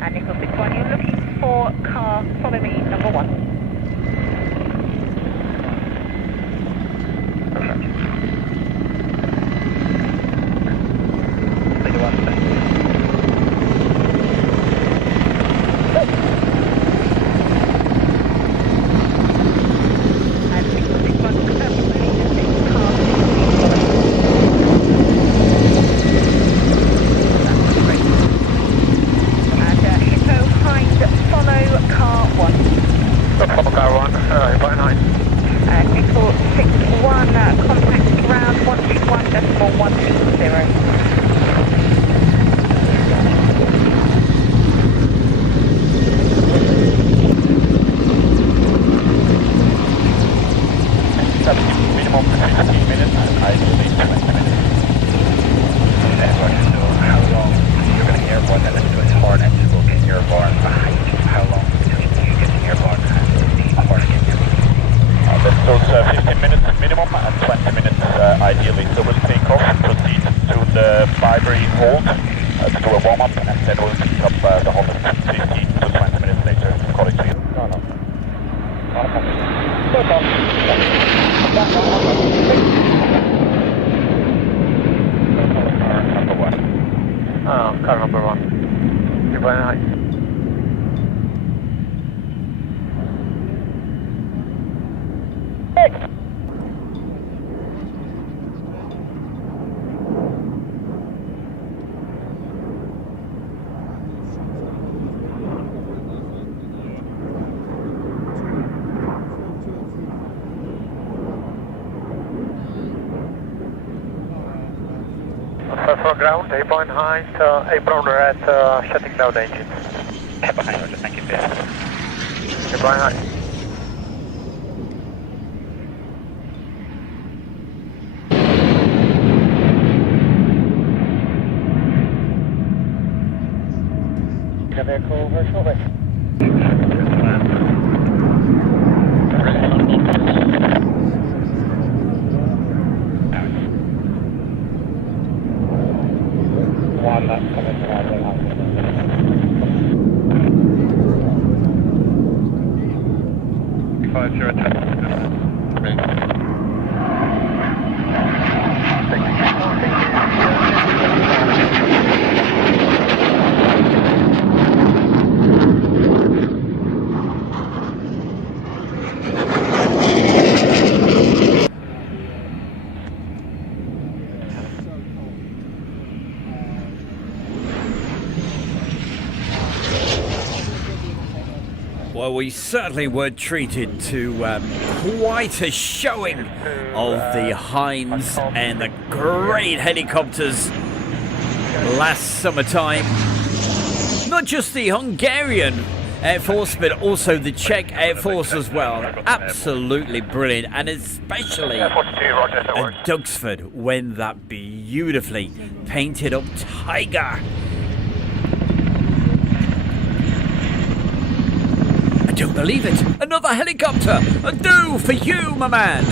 And Nickel 61, you're looking for car, follow me, number 1. Car number 1. You're going high. For ground, A-point high, A-brown red, shutting down the engine. Behind, Roger, thank you, Pierce. A-point high. Vehicle, very shortly. one that's coming from our house. Well, we certainly were treated to quite a showing of the Heinz and the great helicopters last summertime. Not just the Hungarian Air Force, but also the Czech Air Force as well. Absolutely brilliant, and especially at Duxford when that beautifully painted up Tiger. I don't believe it! Another helicopter! A do for you, my man!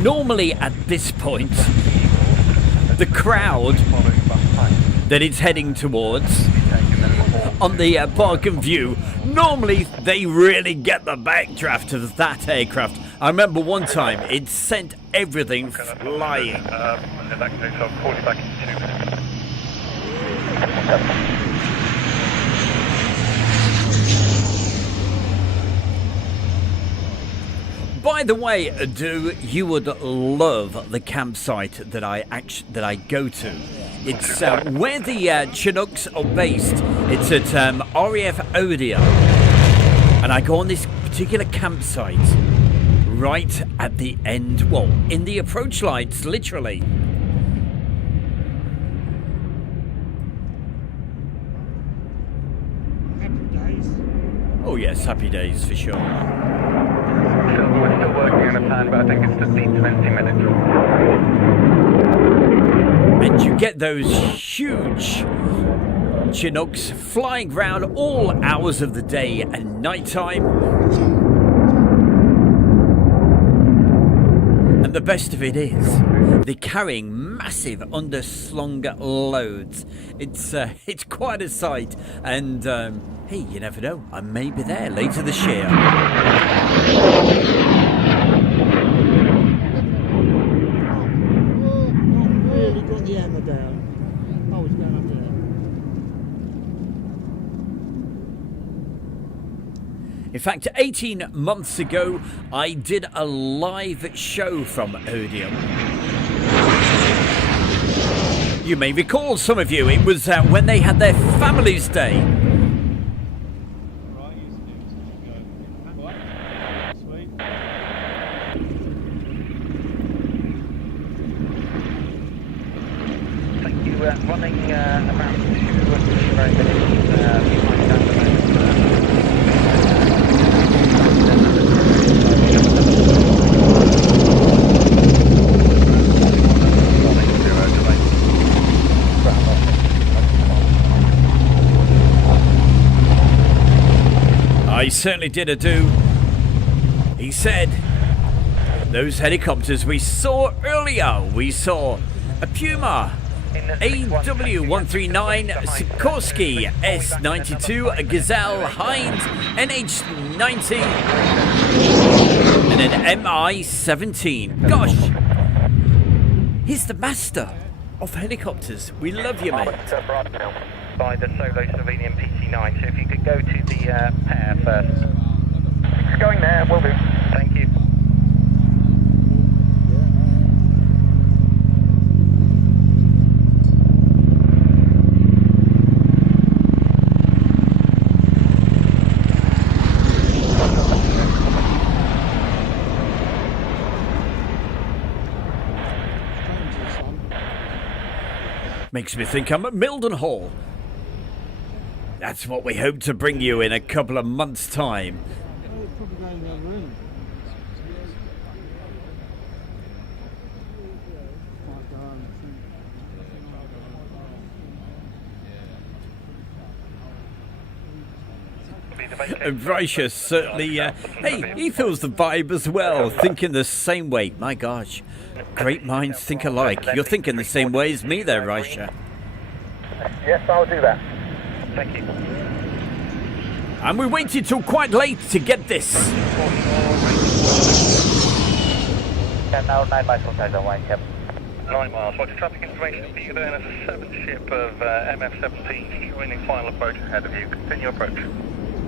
Normally at this point, the crowd that it's heading towards on the Barkham View, normally they really get the backdraft of that aircraft. I remember one time it sent everything flying. In that case, I'll call you back in 2 minutes. By the way, do you would love the campsite that I go to? It's where the Chinooks are based. It's at RAF Odia, and I go on this particular campsite right at the end. Well, in the approach lights, literally. Happy days. Oh yes, happy days for sure. We're still working on a plan, but I think it's 15 to 20 minutes. And you get those huge Chinooks flying around all hours of the day and nighttime. And the best of it is, they're carrying massive underslung loads. It's quite a sight. And hey, you never know, I may be there later this year. Really got the hammer down. Oh, it's going up there. In fact, 18 months ago, I did a live show from Odium. You may recall, some of you, it was when they had their Family's Day. Right, you go. Right. Sweet. Thank you. Running about 2 or 3 minutes behind down the road. I certainly did a do. He said, those helicopters we saw earlier, we saw a Puma, AW139, Sikorsky S92, a Gazelle, Heinz, NH90, and an MI-17. Gosh, he's the master of helicopters. We love you, mate. By the Solo Slovenian PT9, so if you could go to the pair first. It's going there, will do. Thank you. Makes me think I'm at Mildenhall. That's what we hope to bring you in a couple of months' time. Oh, it's probably going the other end. Quite darn, And Brycia certainly, hey, he feels the vibe as well, thinking the same way. My gosh, great minds think alike. You're thinking the same way as me there, Brycia. Yes, I'll do that. Thank you. And we waited till quite late to get this. 10 now, 9 miles from Tiger 1, yep. 9 miles. What's traffic information for you then as a 7th ship of MF-17 joining final approach ahead of you. Continue approach.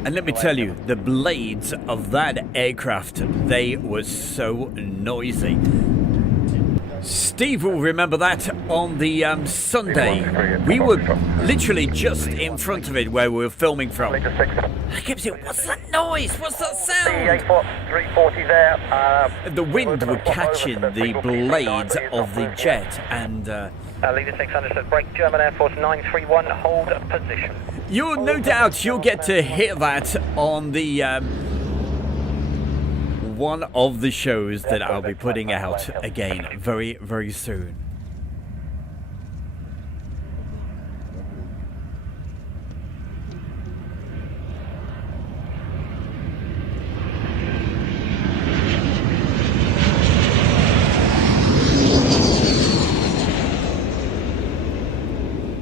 And let me tell you, the blades of that aircraft, they were so noisy. Steve will remember that on the Sunday. We were literally just in front of it where we were filming from. I kept saying, what's that noise? What's that sound? 340 there. The wind were catching the blades of the jet, and Leader 600 says break, German Air Force 931, hold position. you'll no doubt you'll get to hear that on the one of the shows that I'll be putting out again very, very soon.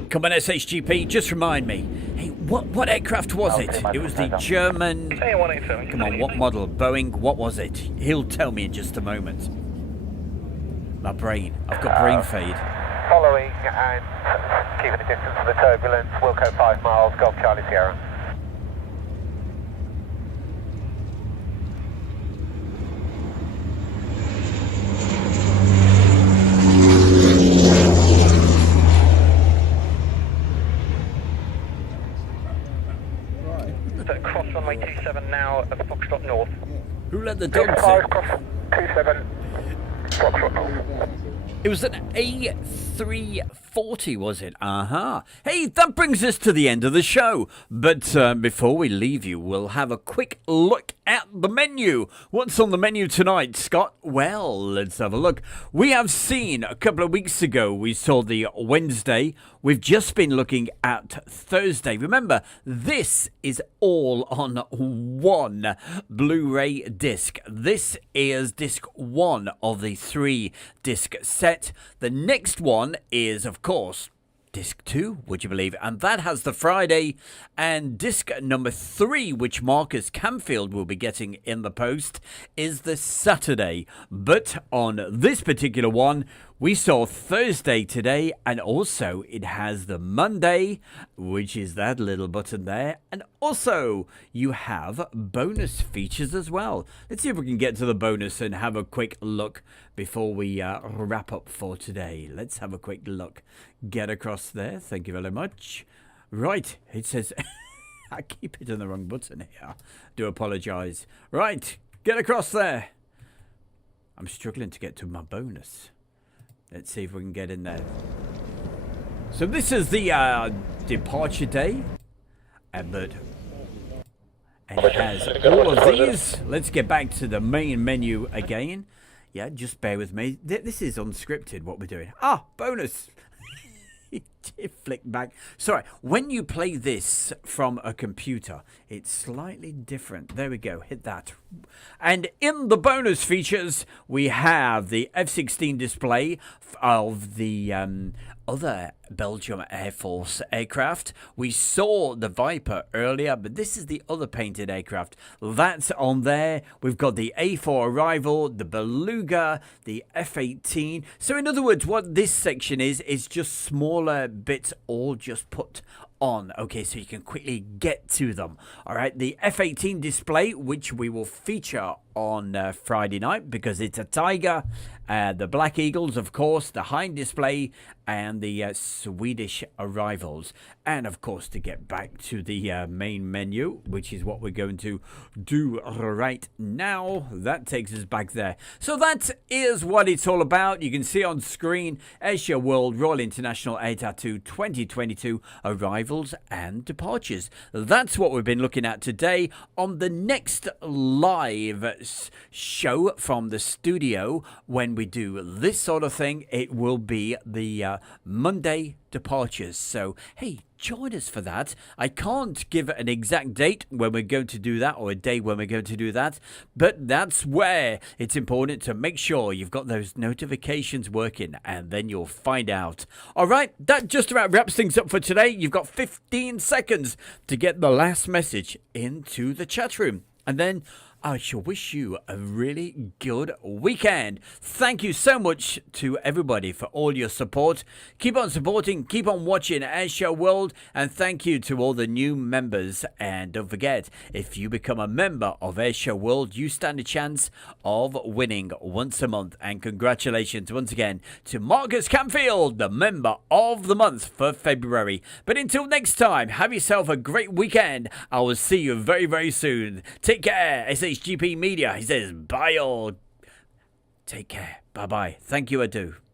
Come on, SHGP, just remind me. Hey, what aircraft was it? It was the German... Hey, 187. Come on, what model? Boeing? What was it? He'll tell me in just a moment. My brain. I've got brain fade. Following and keeping a distance from the turbulence, Wilco 5 miles, Golf Charlie Sierra. Cross runway 27 now at Foxtrot North. Who let the dogs in? Cross 27. Foxtrot North. It was an A340, was it? Uh-huh. Hey, that brings us to the end of the show. But before we leave you, we'll have a quick look at the menu. What's on the menu tonight, Scott? Well, let's have a look. We have seen a couple of weeks ago, we saw the Wednesday. We've just been looking at Thursday. Remember, this is all on one Blu-ray disc. This is disc 1 of the 3-disc set. The next one is, of course, disc 2, would you believe? And that has the Friday. And disc number 3, which Marcus Camfield will be getting in the post, is the Saturday. But on this particular one, we saw Thursday today, and also it has the Monday, which is that little button there. And also, you have bonus features as well. Let's see if we can get to the bonus and have a quick look before we wrap up for today. Let's have a quick look. Get across there. Thank you very much. Right, it says... I keep hitting the wrong button here. Do apologise. Right, get across there. I'm struggling to get to my bonus. Let's see if we can get in there. So this is the departure day. But it has all of these. Let's get back to the main menu again. Yeah, just bear with me. This is unscripted, what we're doing. Ah, bonus. It flicked back. Sorry, when you play this from a computer, it's slightly different. There we go, hit that. And in the bonus features, we have the F-16 display of the other Belgium Air Force aircraft. We saw the Viper earlier, but this is the other painted aircraft. That's on there. We've got the A4 Arrival, the Beluga, the F-18. So in other words, what this section is just smaller bits all just put on. Okay, so you can quickly get to them. All right, the F-18 display, which we will feature on Friday night because it's a Tiger, the Black Eagles, of course, the Hind Display, and the Swedish arrivals. And, of course, to get back to the main menu, which is what we're going to do right now, that takes us back there. So that is what it's all about. You can see on screen Asia World Royal International ATATU 2022 arrivals and departures. That's what we've been looking at today. On the next live show from the studio, when we do this sort of thing, it will be the Monday departures. So, hey, join us for that. I can't give an exact date when we're going to do that, or a day when we're going to do that, but that's where it's important to make sure you've got those notifications working, and then you'll find out. All right, that just about wraps things up for today. You've got 15 seconds to get the last message into the chat room, and then I shall wish you a really good weekend. Thank you so much to everybody for all your support. Keep on supporting, keep on watching Airshow World, and thank you to all the new members. And don't forget, if you become a member of Airshow World, you stand a chance of winning once a month. And congratulations once again to Marcus Camfield, the member of the month for February. But until next time, have yourself a great weekend. I will see you very, very soon. Take care. SHGP Media, he says, bye all. Take care. Bye-bye. Thank you, Adu.